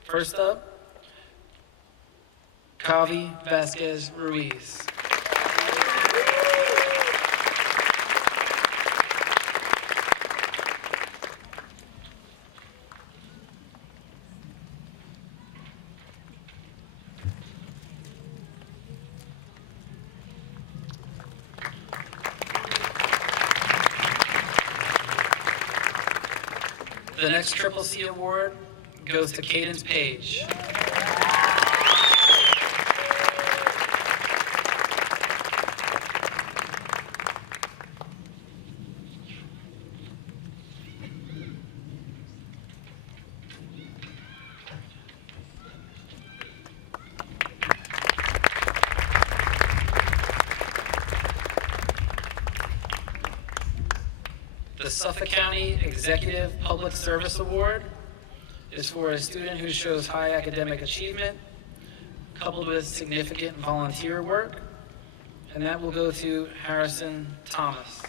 First up, Kavi Vasquez Ruiz. The next Triple C Award goes to Cadence Page. The Suffolk County Executive Public Service Award is for a student who shows high academic achievement, coupled with significant volunteer work, and that will go to Harrison Thomas.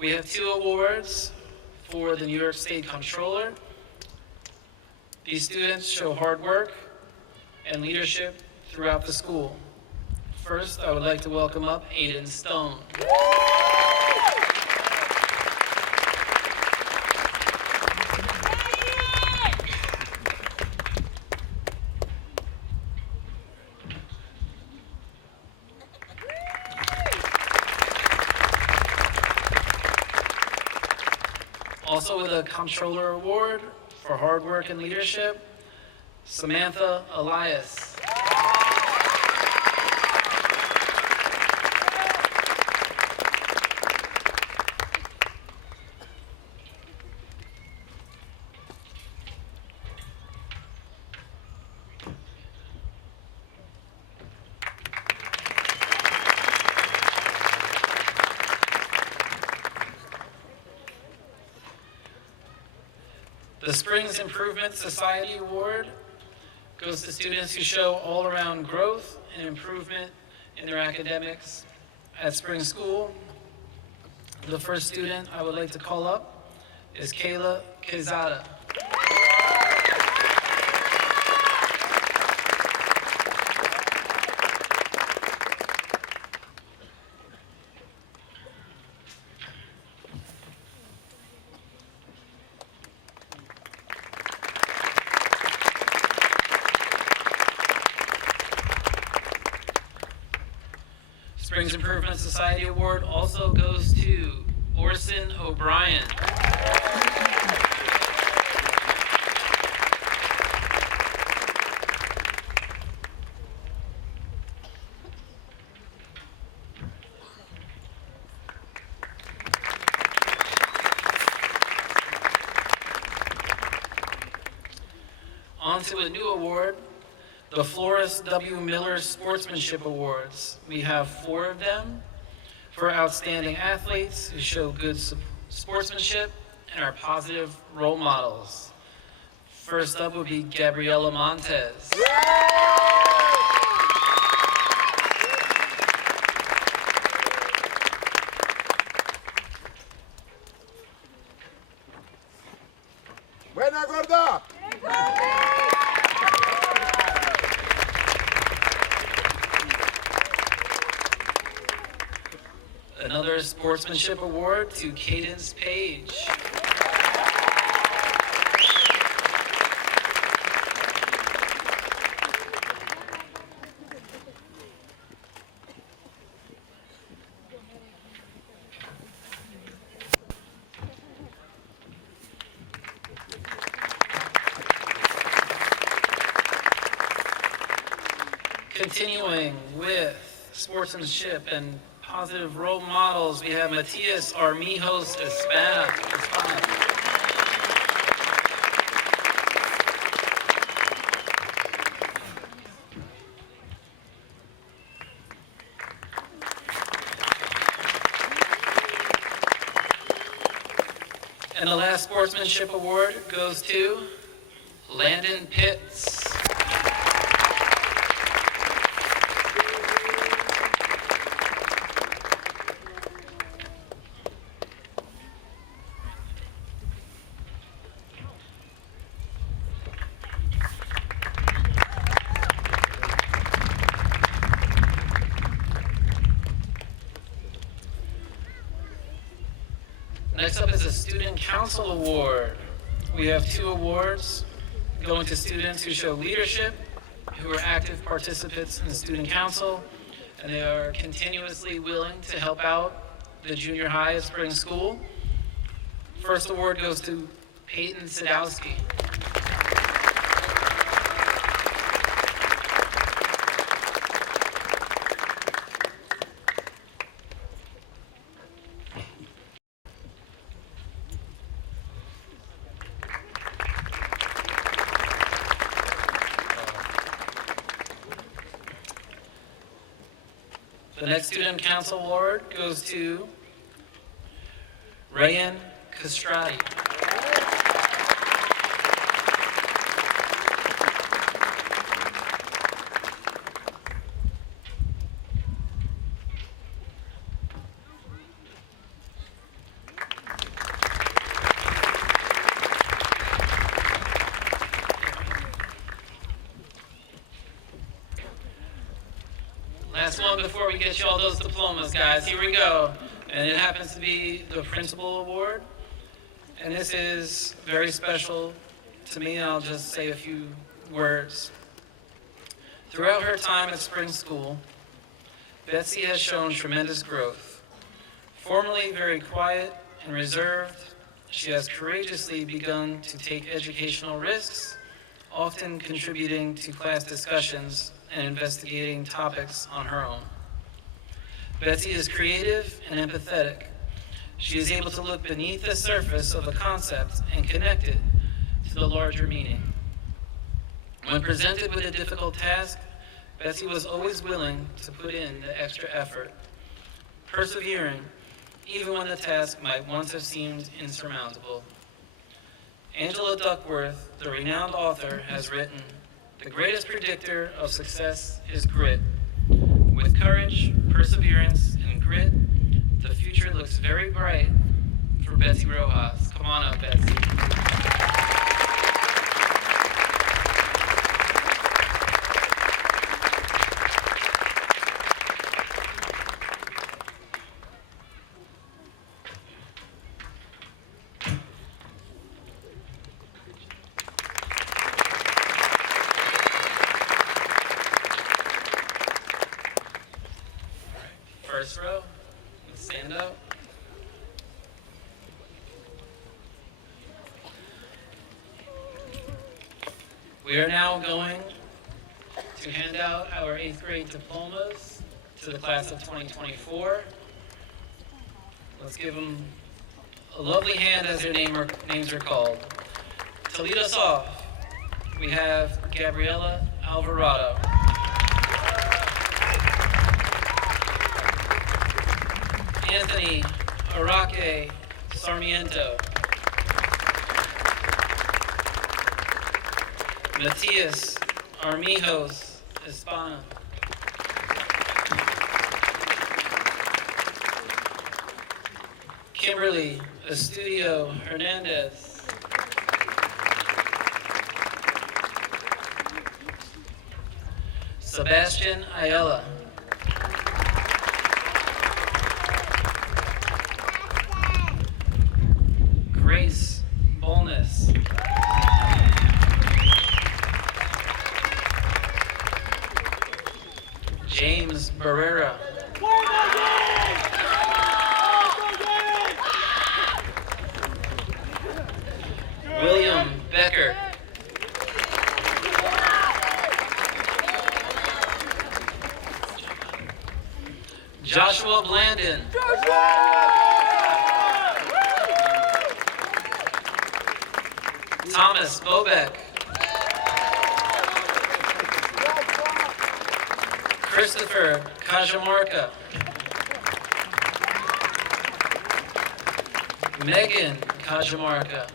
We have two awards for the New York State Comptroller. These students show hard work and leadership throughout the school. First, I would like to welcome up Aiden Stone. Also with a Comptroller Award for hard work and leadership, Samantha Elias. The Springs Improvement Society Award goes to students who show all-around growth and improvement in their academics at Springs School. The first student I would like to call up is Kayla Quezada. Springs Improvement Society Award also goes to Orson O'Brien. On to a new award The Flores W. Miller Sportsmanship Awards. We have 4 of them for outstanding athletes who show good sportsmanship and are positive role models. First up would be Gabriela Montez. Buena gorda! Another sportsmanship award to Cadence Page. Continuing with sportsmanship and positive role models, we have Matias Armijos Espada. And the last sportsmanship award goes to Landon Pitts. Next up is a Student Council Award. We have 2 awards going to students who show leadership, who are active participants in the Student Council, and they are continuously willing to help out the junior high at Spring School. First award goes to Peyton Sadowski. The next Student Council Award goes to Rayan Castrati. Last one before we get you all those diplomas, guys. Here we go. And it happens to be the Principal Award. And this is very special to me. I'll just say a few words. Throughout her time at Spring School, Betsy has shown tremendous growth. Formerly very quiet and reserved, she has courageously begun to take educational risks, often contributing to class discussions and investigating topics on her own. Betsy is creative and empathetic. She is able to look beneath the surface of a concept and connect it to the larger meaning. When presented with a difficult task, Betsy was always willing to put in the extra effort, persevering even when the task might once have seemed insurmountable. Angela Duckworth, the renowned author, has written, "The greatest predictor of success is grit. With courage, perseverance, and grit, the future looks very bright for Betsy Rojas." Come on up, Betsy. First row, stand up. We are now going to hand out our 8th grade diplomas to the class of 2024. Let's give them a lovely hand as their names are called. To lead us off, we have Gabriela Alvarado. Anthony Araque Sarmiento. Matias Armijos Espana. Kimberly Estudio Hernandez. Sebastian Ayala. Grace Bolness. James Barrera. William Becker. Joshua Blandon. Thomas Bobek. Christopher Cajamarca. Megan Cajamarca.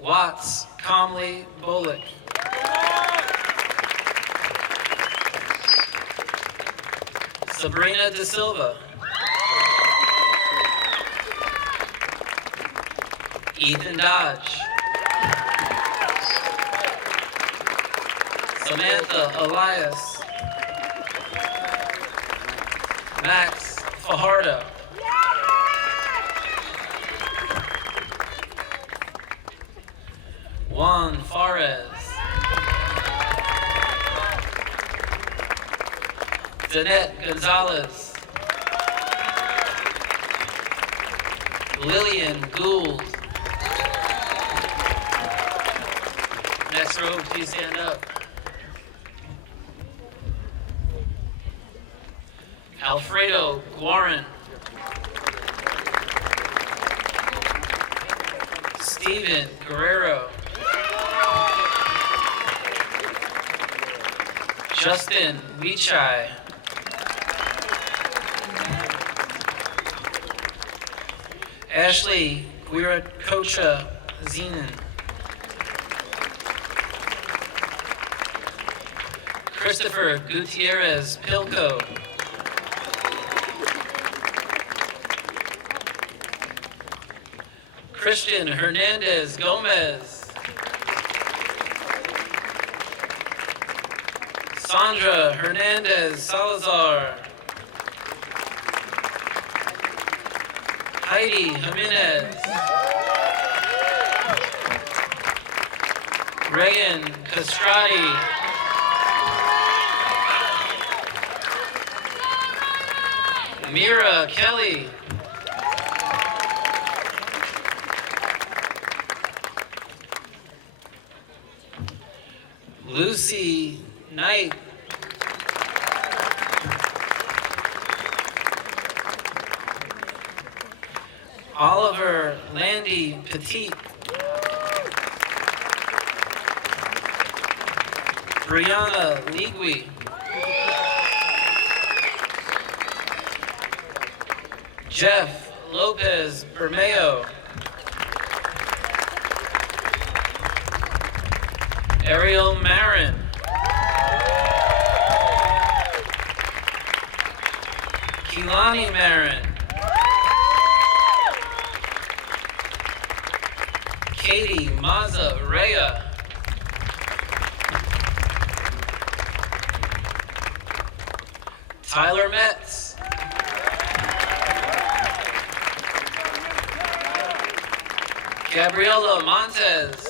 Watts Comley Bullock. Sabrina De Silva. Ethan Dodge. Samantha Elias. Max Fajardo. Juan Fares. Danette Gonzalez. Lillian Gould. Next row, please stand up. Alfredo Guarin. Steven Guerrero. Justin Wichai. Ashley Guiracocha Zenon. Christopher Gutierrez Pilco. Christian Hernandez Gomez. Sandra Hernandez Salazar. Heidi Jimenez. Reagan Castrati. Mira Kelly. Lucy Knight. Oliver Landy Petit. Brianna Ligui. Jeff Lopez Bermeo. Ariel Marin. Keelani Marin. Katie Maza Rea. Tyler Metz. Gabriela Montez.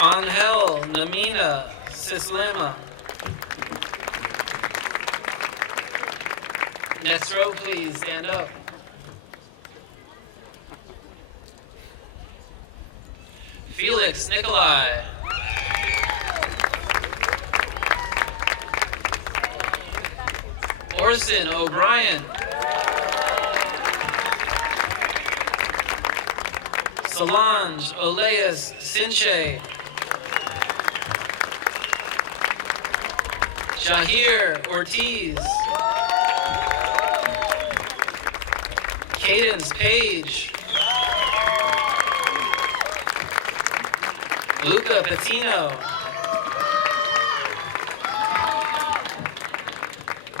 Angel Namina Sislema. Next row, please, stand up. Felix Nikolai. Orson O'Brien. Solange Oleas Sinche. Shahir Ortiz. Cadence Page. Luca Patino.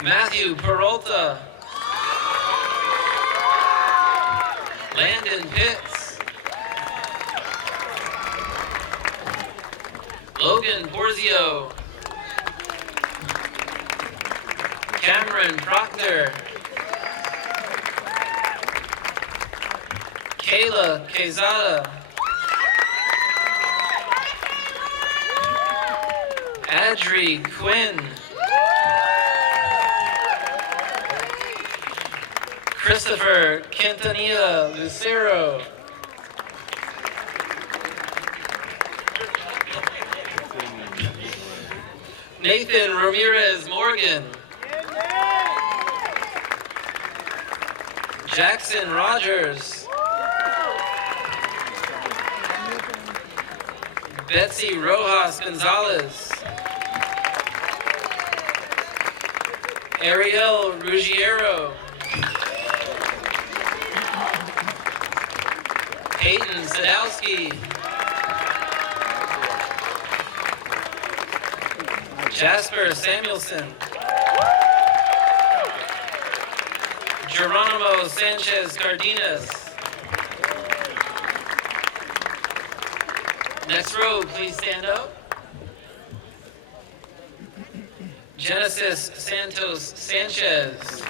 Matthew Peralta. Landon Pitts. Logan Porzio. Cameron Proctor. Kayla Quezada. Adri Quinn. Christopher Quintanilla Lucero. Nathan Ramirez Morgan. Jackson Rogers. Betsy Rojas Gonzalez. Ariel Ruggiero. Peyton Sadowski. Jasper Samuelson. Geronimo Sanchez Cardenas. Next row, please stand up. Genesis Santos Sanchez.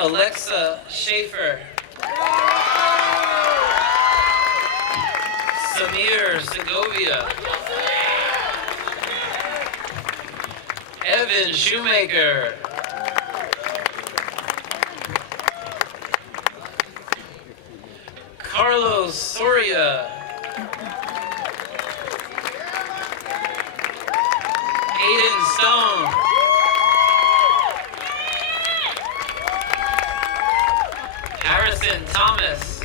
Alexa Schaefer. Samir Segovia. Evan Shoemaker. Carlos Soria. Aiden Stone. Harrison Thomas.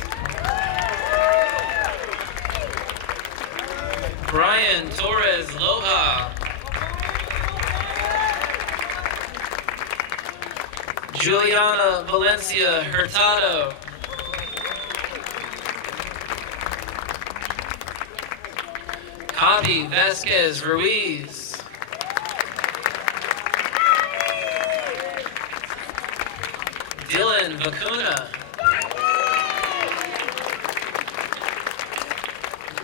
Brian Torres Loja. Juliana Valencia Hurtado. Javi Vasquez Ruiz. Dylan Vacuna.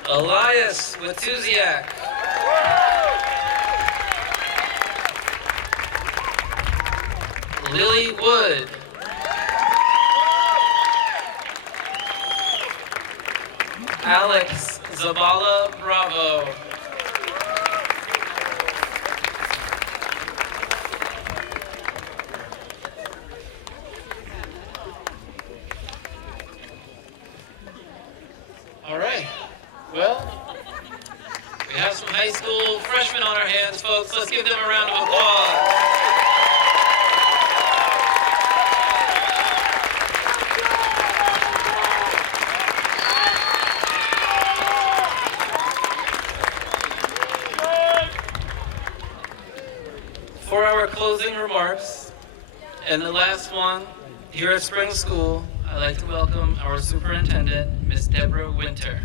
Elias Watuziak. Lily Wood. Alex Zabala Bravo. All right. Well, we have some high school freshmen on our hands, folks. Let's give them a round of applause. For our closing remarks, and the last one here at Spring School, I'd like to welcome our superintendent, Ms. Deborah Winter.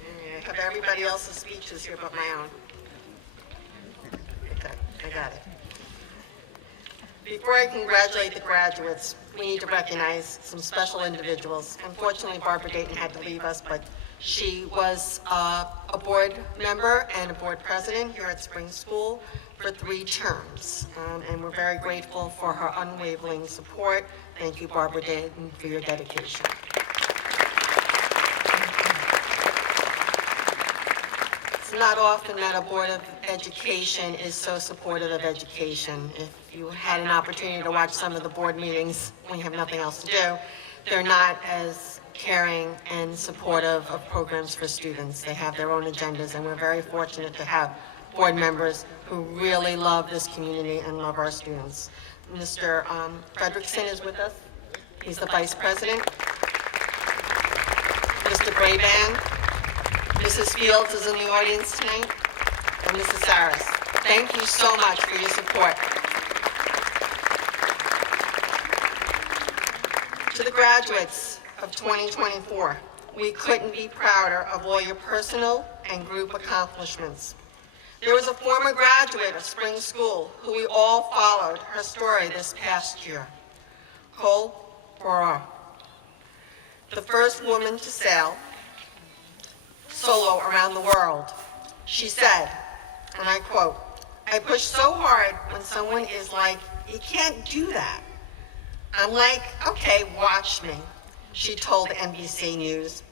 I have everybody else's speeches here but my own. Okay, I got it. Before I congratulate the graduates, we need to recognize some special individuals. Unfortunately, Barbara Dayton had to leave us, but she was a board member and a board president here at Spring School for 3 terms. And we're very grateful for her unwavering support. Thank you, Barbara Dayton, for your dedication. It's not often that a Board of Education is so supportive of education. If you had an opportunity to watch some of the board meetings when you have nothing else to do, they're not as caring, and supportive of programs for students. They have their own agendas, and we're very fortunate to have board members who really love this community and love our students. Mr. Fredrickson is with us. He's the vice president. Mr. Braband. Mrs. Fields is in the audience tonight. And Mrs. Saris. Thank you so much for your support. To the graduates of 2024, we couldn't be prouder of all your personal and group accomplishments. There was a former graduate of Spring School who we all followed her story this past year, Cole Bora, the first woman to sail solo around the world. She said, and I quote, "I push so hard when someone is like, you can't do that. I'm like, okay, watch me," she told NBC News.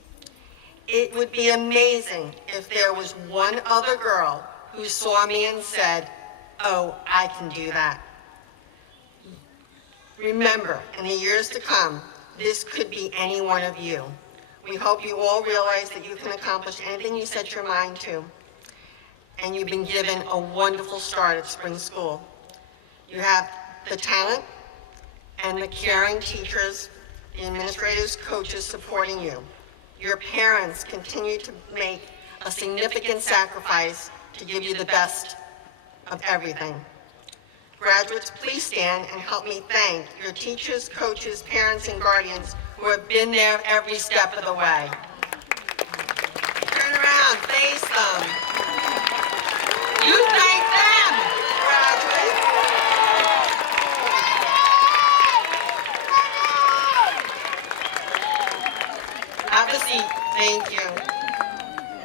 "It would be amazing if there was one other girl who saw me and said, oh, I can do that." Remember, in the years to come, this could be any one of you. We hope you all realize that you can accomplish anything you set your mind to, and you've been given a wonderful start at Spring School. You have the talent and the caring teachers, the administrators, coaches supporting you. Your parents continue to make a significant sacrifice to give you the best of everything. Graduates, please stand and help me thank your teachers, coaches, parents, and guardians who have been there every step of the way. Turn around, face them. You thank them, graduates. Have a seat, thank you.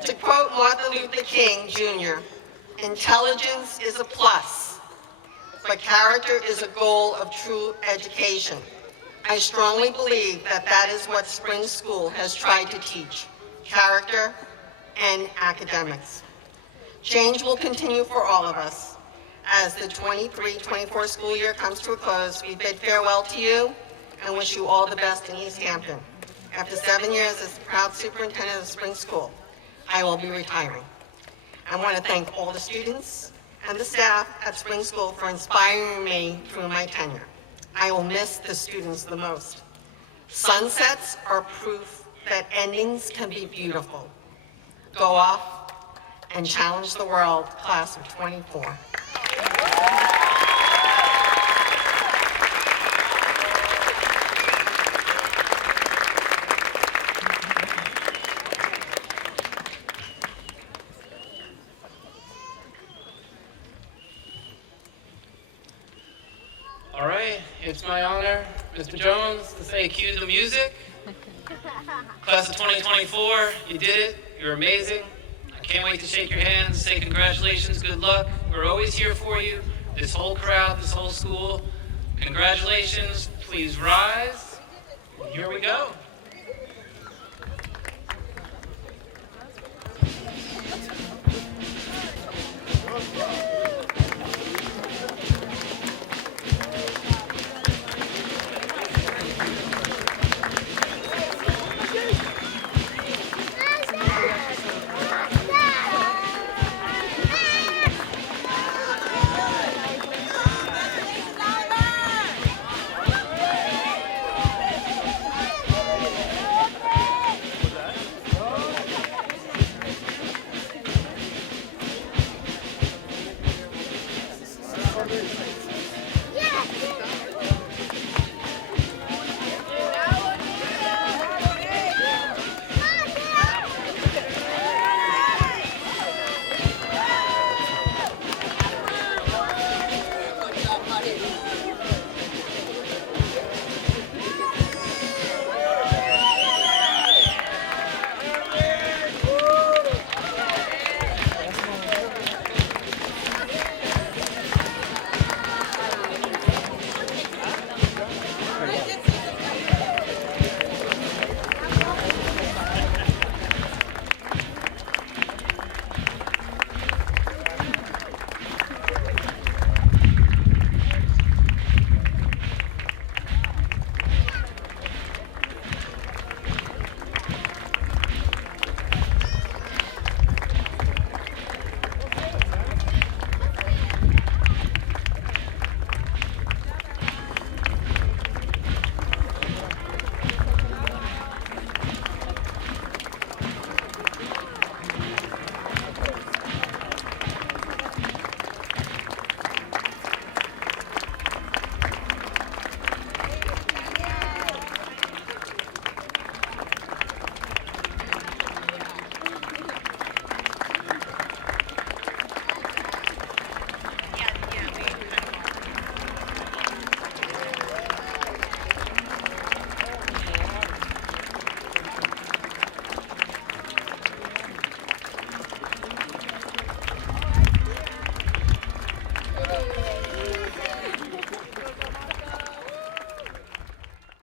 To quote Martin Luther King, Jr., "Intelligence is a plus, but character is a goal of true education." I strongly believe that that is what Spring School has tried to teach, character and academics. Change will continue for all of us. As the 23-24 school year comes to a close, we bid farewell to you and wish you all the best in East Hampton. After 7 years as the proud superintendent of Spring School, I will be retiring. I want to thank all the students and the staff at Spring School for inspiring me through my tenure. I will miss the students the most. Sunsets are proof that endings can be beautiful. Go off and challenge the world, class of 24. All right, it's my honor, Mr. Jones, to say cue the music. Class of 2024, you did it. You're amazing. I can't wait to shake your hands, say congratulations, good luck. We're always here for you. This whole crowd, this whole school. Congratulations. Please rise. Here we go.